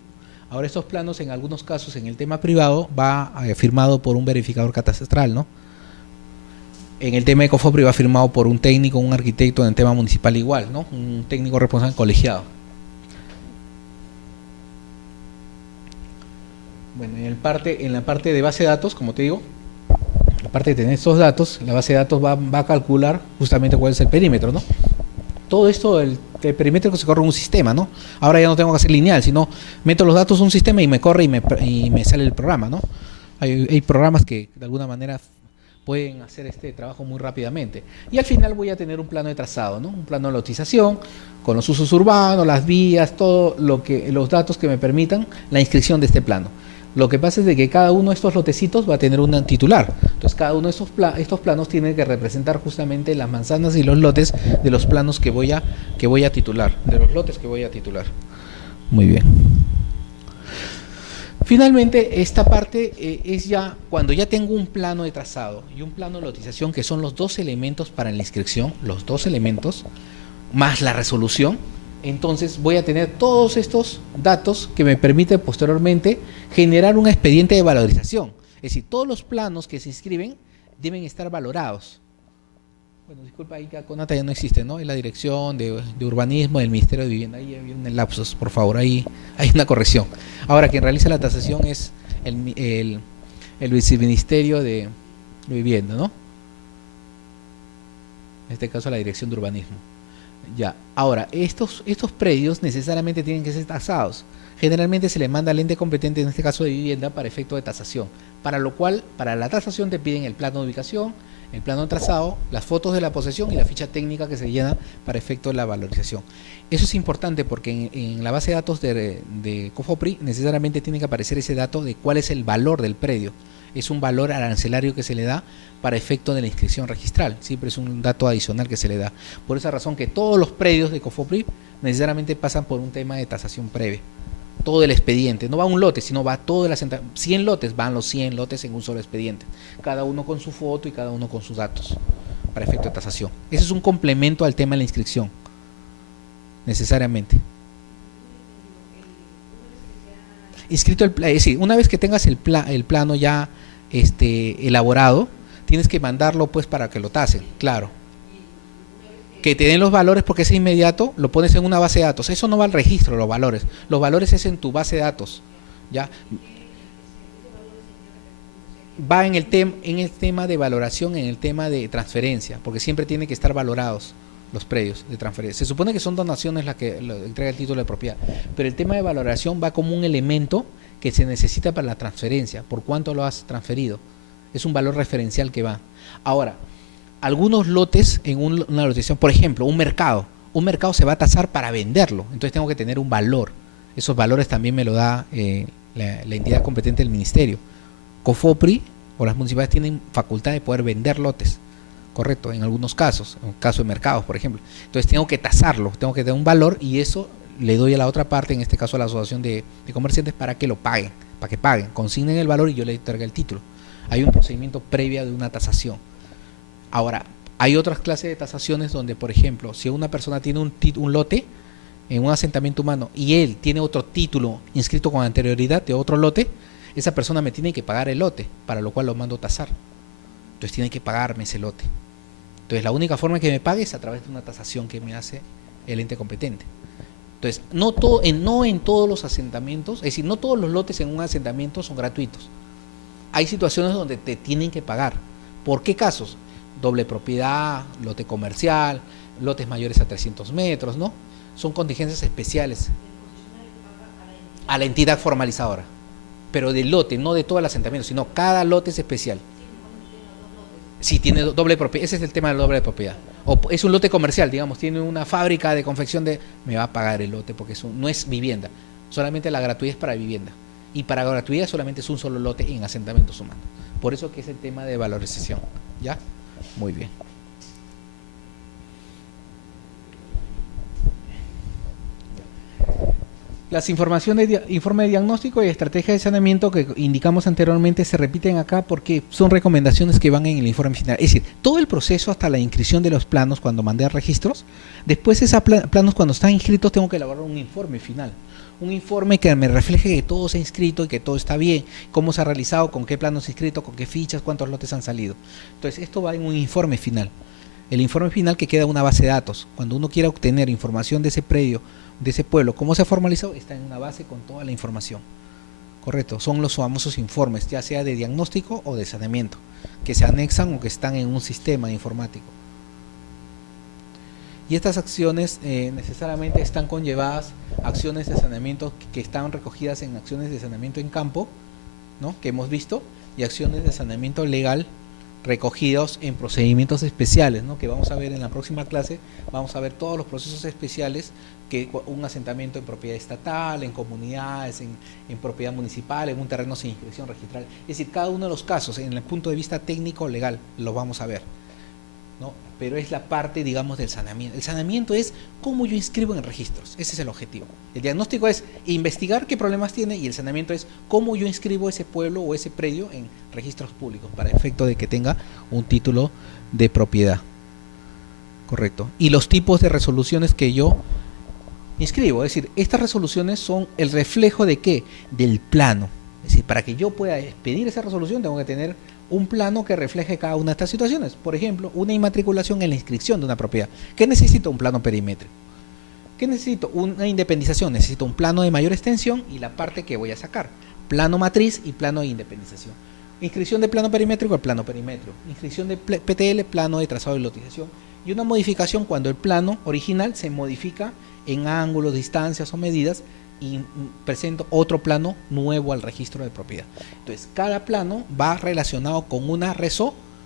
Ahora, estos planos, en algunos casos, en el tema privado, va firmado por un verificador catastral, ¿no? En el tema de Ecofopri va firmado por un técnico, un arquitecto. En el tema municipal igual, ¿no? Un técnico responsable colegiado. Bueno, en la parte de base de datos, como te digo, aparte de tener estos datos, la base de datos va a calcular justamente cuál es el perímetro, ¿no? Todo esto, el perímetro se corre en un sistema, ¿no? Ahora ya no tengo que hacer lineal, sino meto los datos en un sistema y me corre y me sale el programa, ¿no? Hay programas que de alguna manera pueden hacer este trabajo muy rápidamente. Y al final voy a tener un plano de trazado, ¿no? Un plano de lotización, con los usos urbanos, las vías, todo los datos que me permitan la inscripción de este plano. Lo que pasa es de que cada uno de estos lotecitos va a tener un titular. Entonces cada uno de estos planos tiene que representar justamente las manzanas y los lotes de los planos que voy a titular, de los lotes que voy a titular. Muy bien. Finalmente, esta parte es ya cuando ya tengo un plano de trazado y un plano de lotización, que son los dos elementos para la inscripción, los dos elementos, más la resolución. Entonces voy a tener todos estos datos que me permiten posteriormente generar un expediente de valorización. Es decir, todos los planos que se inscriben deben estar valorados. Bueno, disculpa, ahí CONATA ya no existe, ¿no? Es la Dirección de Urbanismo del Ministerio de Vivienda. Ahí había un lapsus, por favor, ahí hay una corrección. Ahora, quien realiza la tasación es el Viceministerio de Vivienda, ¿no? En este caso, la Dirección de Urbanismo. Ya, ahora, estos predios necesariamente tienen que ser tasados. Generalmente se le manda al ente competente, en este caso de vivienda, para efecto de tasación. Para lo cual, para la tasación te piden el plano de ubicación, El plano trazado, las fotos de la posesión y la ficha técnica que se llena para efecto de la valorización. Eso es importante porque en la base de datos de COFOPRI necesariamente tiene que aparecer ese dato de cuál es el valor del predio. Es un valor arancelario que se le da para efecto de la inscripción registral. Siempre es un dato adicional que se le da. Por esa razón que todos los predios de COFOPRI necesariamente pasan por un tema de tasación previa. Todo el expediente, no va un lote, sino va todo el asentamiento. 100 lotes, van los 100 lotes en un solo expediente. Cada uno con su foto y cada uno con sus datos para efecto de tasación. Ese es un complemento al tema de la inscripción, necesariamente. Inscrito sí, una vez que tengas el plano ya elaborado, tienes que mandarlo pues para que lo tasen, claro. Que te den los valores porque es inmediato, lo pones en una base de datos. Eso no va al registro, los valores. Los valores es en tu base de datos. ¿Ya? Va en el tema de valoración, en el tema de transferencia, porque siempre tienen que estar valorados los predios de transferencia. Se supone que son donaciones las que entrega el título de propiedad, pero el tema de valoración va como un elemento que se necesita para la transferencia, por cuánto lo has transferido. Es un valor referencial que va. Ahora, algunos lotes en una lotización, por ejemplo, un mercado se va a tasar para venderlo, entonces tengo que tener un valor. Esos valores también me lo da la entidad competente del ministerio. COFOPRI o las municipalidades tienen facultad de poder vender lotes, correcto, en algunos casos, en el caso de mercados, por ejemplo. Entonces tengo que tasarlo, tengo que tener un valor y eso le doy a la otra parte, en este caso a la asociación de comerciantes, para que lo paguen, para que paguen, consignen el valor y yo le entregue el título. Hay un procedimiento previo de una tasación. Ahora, hay otras clases de tasaciones donde, por ejemplo, si una persona tiene un lote en un asentamiento humano y él tiene otro título inscrito con anterioridad de otro lote, esa persona me tiene que pagar el lote, para lo cual lo mando tasar. Entonces tiene que pagarme ese lote. Entonces la única forma que me pague es a través de una tasación que me hace el ente competente. Entonces, no en todos los asentamientos, es decir, no todos los lotes en un asentamiento son gratuitos. Hay situaciones donde te tienen que pagar. ¿Por qué casos? Doble propiedad, lote comercial, lotes mayores a 300 metros, ¿no? Son contingencias especiales a la entidad formalizadora, pero del lote, no de todo el asentamiento, sino cada lote es especial. Si tiene doble propiedad, ese es el tema de la doble propiedad. O es un lote comercial, digamos, tiene una fábrica de confección me va a pagar el lote porque no es vivienda, solamente la gratuidad es para vivienda. Y para gratuidad solamente es un solo lote en asentamientos humanos. Por eso que es el tema de valorización, ¿ya? Muy bien. Las informaciones de informe de diagnóstico y estrategia de saneamiento que indicamos anteriormente se repiten acá porque son recomendaciones que van en el informe final. Es decir, todo el proceso hasta la inscripción de los planos cuando mandé a registros, después esos planos cuando están inscritos tengo que elaborar un informe final. Un informe que me refleje que todo se ha inscrito y que todo está bien, cómo se ha realizado, con qué planos se ha inscrito, con qué fichas, cuántos lotes han salido. Entonces esto va en un informe final. El informe final que queda en una base de datos. Cuando uno quiera obtener información de ese predio, de ese pueblo, cómo se ha formalizado, está en una base con toda la información. Correcto, son los famosos informes, ya sea de diagnóstico o de saneamiento, que se anexan o que están en un sistema informático. Y estas acciones necesariamente están conllevadas acciones de saneamiento que están recogidas en acciones de saneamiento en campo, ¿no?, que hemos visto, y acciones de saneamiento legal recogidos en procedimientos especiales, ¿no?, que vamos a ver en la próxima clase. Vamos a ver todos los procesos especiales que un asentamiento en propiedad estatal, en comunidades, en propiedad municipal, en un terreno sin inscripción registral. Es decir, cada uno de los casos, en el punto de vista técnico legal, lo vamos a ver, ¿no? Pero es la parte, digamos, del saneamiento. El saneamiento es cómo yo inscribo en registros, ese es el objetivo. El diagnóstico es investigar qué problemas tiene y el saneamiento es cómo yo inscribo ese pueblo o ese predio en registros públicos para efecto de que tenga un título de propiedad. Correcto. Y los tipos de resoluciones que yo inscribo, es decir, estas resoluciones son el reflejo de ¿qué? Del plano. Es decir, para que yo pueda expedir esa resolución tengo que tener un plano que refleje cada una de estas situaciones. Por ejemplo, una inmatriculación en la inscripción de una propiedad. ¿Qué necesito? Un plano perimétrico. ¿Qué necesito? Una independización. Necesito un plano de mayor extensión y la parte que voy a sacar. Plano matriz y plano de independización. Inscripción de plano perimétrico, el plano perimétrico. Inscripción de PTL, plano de trazado y lotización. Y una modificación cuando el plano original se modifica en ángulos, distancias o medidas y presento otro plano nuevo al registro de propiedad. Entonces, cada plano va relacionado con una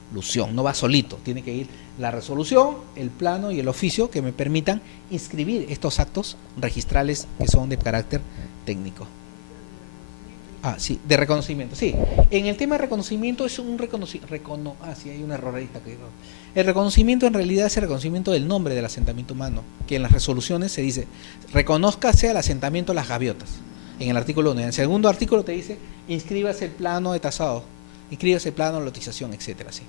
resolución, no va solito, tiene que ir la resolución, el plano y el oficio que me permitan inscribir estos actos registrales que son de carácter técnico. Ah, sí, de reconocimiento, sí. En el tema de reconocimiento es un reconocimiento, sí, hay un error ahí. El reconocimiento en realidad es el reconocimiento del nombre del asentamiento humano, que en las resoluciones se dice, reconózcase al asentamiento Las Gaviotas, en el artículo 1. En el segundo artículo te dice, inscríbase el plano de tasado, inscríbase el plano de lotización, etcétera, sí.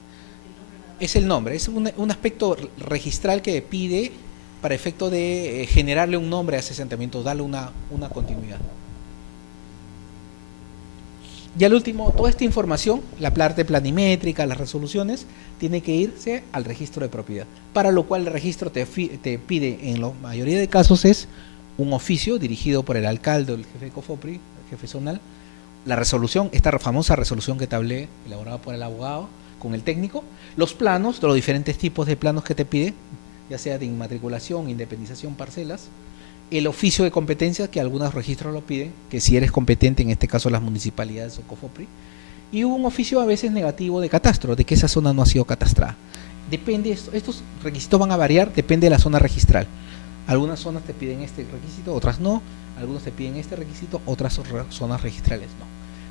Es el nombre, es un aspecto registral que pide para efecto de generarle un nombre a ese asentamiento, darle una continuidad. Y al último, toda esta información, la parte planimétrica, las resoluciones, tiene que irse al registro de propiedad, para lo cual el registro te pide, en la mayoría de casos, es un oficio dirigido por el alcalde o el jefe de COFOPRI, el jefe zonal, la resolución, esta famosa resolución que te hablé, elaborada por el abogado, con el técnico, los planos, de los diferentes tipos de planos que te pide, ya sea de inmatriculación, independización, parcelas, el oficio de competencias, que algunos registros lo piden, que si eres competente, en este caso las municipalidades o COFOPRI, y un oficio a veces negativo de catastro, de que esa zona no ha sido catastrada. Depende, estos requisitos van a variar, depende de la zona registral. Algunas zonas te piden este requisito, otras no, algunos te piden este requisito, otras zonas registrales no.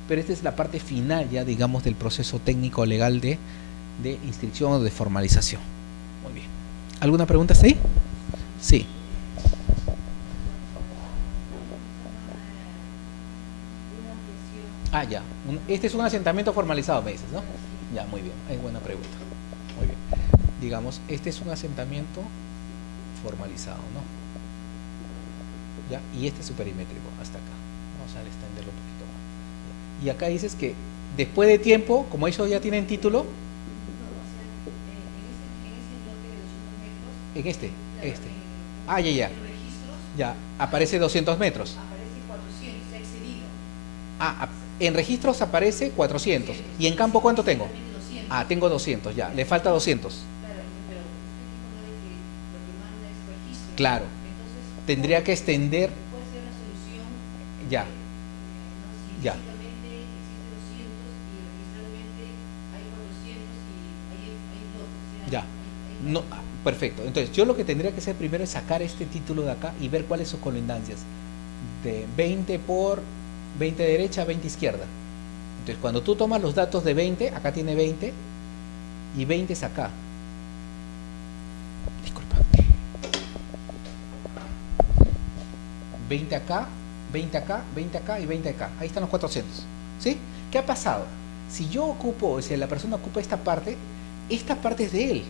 Pero esta es la parte final ya, digamos, del proceso técnico legal de inscripción o de formalización. Muy bien. ¿Alguna pregunta hasta ahí? Sí. Ah, ya. Este es un asentamiento formalizado, me dices, ¿no? Ya, muy bien. Es buena pregunta. Muy bien. Digamos, este es un asentamiento formalizado, ¿no? ¿Ya? Y este es su perimétrico, hasta acá. Vamos a extenderlo un poquito más. Y acá dices que después de tiempo, como ellos ya tienen título, en este. Ah, ya. Ya, aparece 200 metros. Ah, en registros aparece 400. ¿Y en campo cuánto tengo? Ah, tengo 200, ya. Le falta 200. Claro. Tendría que extender. Ya. Ya. Ya. No, perfecto. Entonces, yo lo que tendría que hacer primero es sacar este título de acá y ver cuáles son colindancias. De 20 por 20 derecha, 20 izquierda. Entonces, cuando tú tomas los datos de 20, acá tiene 20 y 20 es acá. Disculpa. 20 acá, 20 acá, 20 acá y 20 acá. Ahí están los 400. ¿Sí? ¿Qué ha pasado? Si yo ocupo, si la persona ocupa esta parte es de él.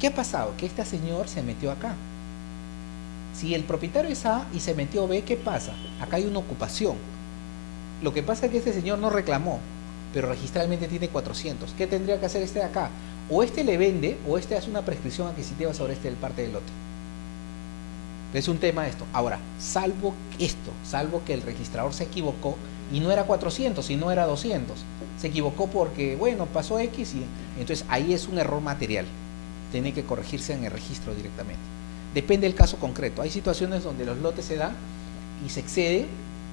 ¿Qué ha pasado? Que este señor se metió acá. Si el propietario es A y se metió B, ¿qué pasa? Acá hay una ocupación. Lo que pasa es que este señor no reclamó, pero registralmente tiene 400. ¿Qué tendría que hacer este de acá? O este le vende, o este hace una prescripción adquisitiva sobre este del parte del lote. Es un tema esto. Ahora, salvo que el registrador se equivocó y no era 400, sino era 200. Se equivocó porque, bueno, pasó X y entonces ahí es un error material. Tiene que corregirse en el registro directamente. Depende del caso concreto. Hay situaciones donde los lotes se dan y se exceden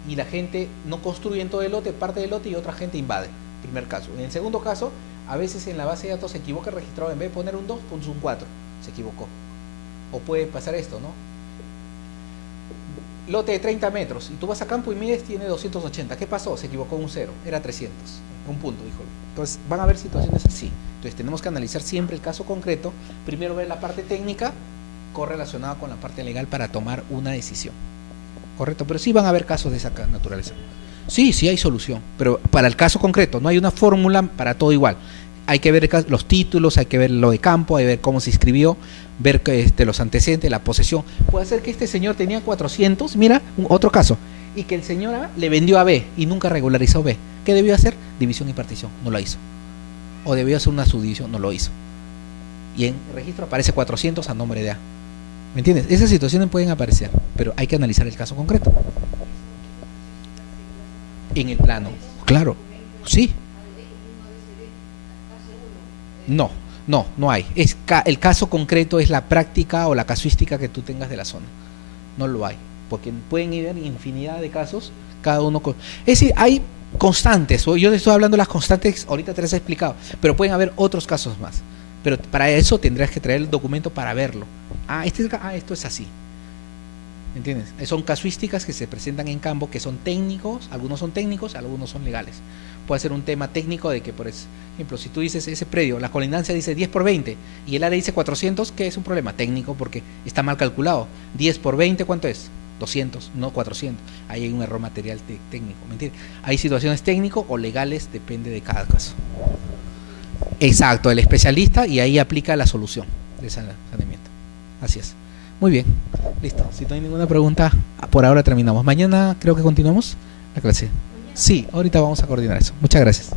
y la gente no construye en todo el lote, parte del lote y otra gente invade. Primer caso. En el segundo caso, a veces en la base de datos se equivoca el registrador, en vez de poner un 2, pones un 4. Se equivocó. O puede pasar esto, ¿no? Lote de 30 metros y tú vas a campo y mides, tiene 280. ¿Qué pasó? Se equivocó un 0, era 300. Un punto, dijo. Entonces van a haber situaciones así. Entonces tenemos que analizar siempre el caso concreto. Primero ver la parte técnica correlacionada con la parte legal para tomar una decisión. Correcto, pero sí van a haber casos de esa naturaleza. Sí, sí hay solución, pero para el caso concreto no hay una fórmula para todo igual. Hay que ver los títulos, hay que ver lo de campo, hay que ver cómo se inscribió, ver los antecedentes, la posesión. Puede ser que este señor tenía 400, mira, otro caso, y que el señor A le vendió a B y nunca regularizó B. ¿Qué debió hacer? División y partición, no lo hizo. O debió hacer una subdivisión, no lo hizo. Y en el registro aparece 400 a nombre de A. ¿Me entiendes? Esas situaciones pueden aparecer, pero hay que analizar el caso concreto. En el plano, claro, sí. No hay. El caso concreto es la práctica o la casuística que tú tengas de la zona. No lo hay, porque pueden haber infinidad de casos, cada uno con... Es decir, hay constantes, yo te estoy hablando de las constantes, ahorita te las he explicado, pero pueden haber otros casos más. Pero para eso tendrás que traer el documento para verlo. Esto es así. ¿Entiendes? Son casuísticas que se presentan en campo, que son técnicos, algunos son técnicos, algunos son legales. Puede ser un tema técnico de que, por ejemplo, si tú dices ese predio, la colindancia dice 10 por 20 y el área dice 400, ¿qué es un problema? Técnico, porque está mal calculado. 10 por 20, ¿cuánto es? 200, no 400. Ahí hay un error material técnico. ¿Me entiendes? Hay situaciones técnico o legales, depende de cada caso. Exacto, el especialista, y ahí aplica la solución de saneamiento. Así es. Muy bien, listo. Si no hay ninguna pregunta, por ahora terminamos. Mañana creo que continuamos la clase. Sí, ahorita vamos a coordinar eso. Muchas gracias.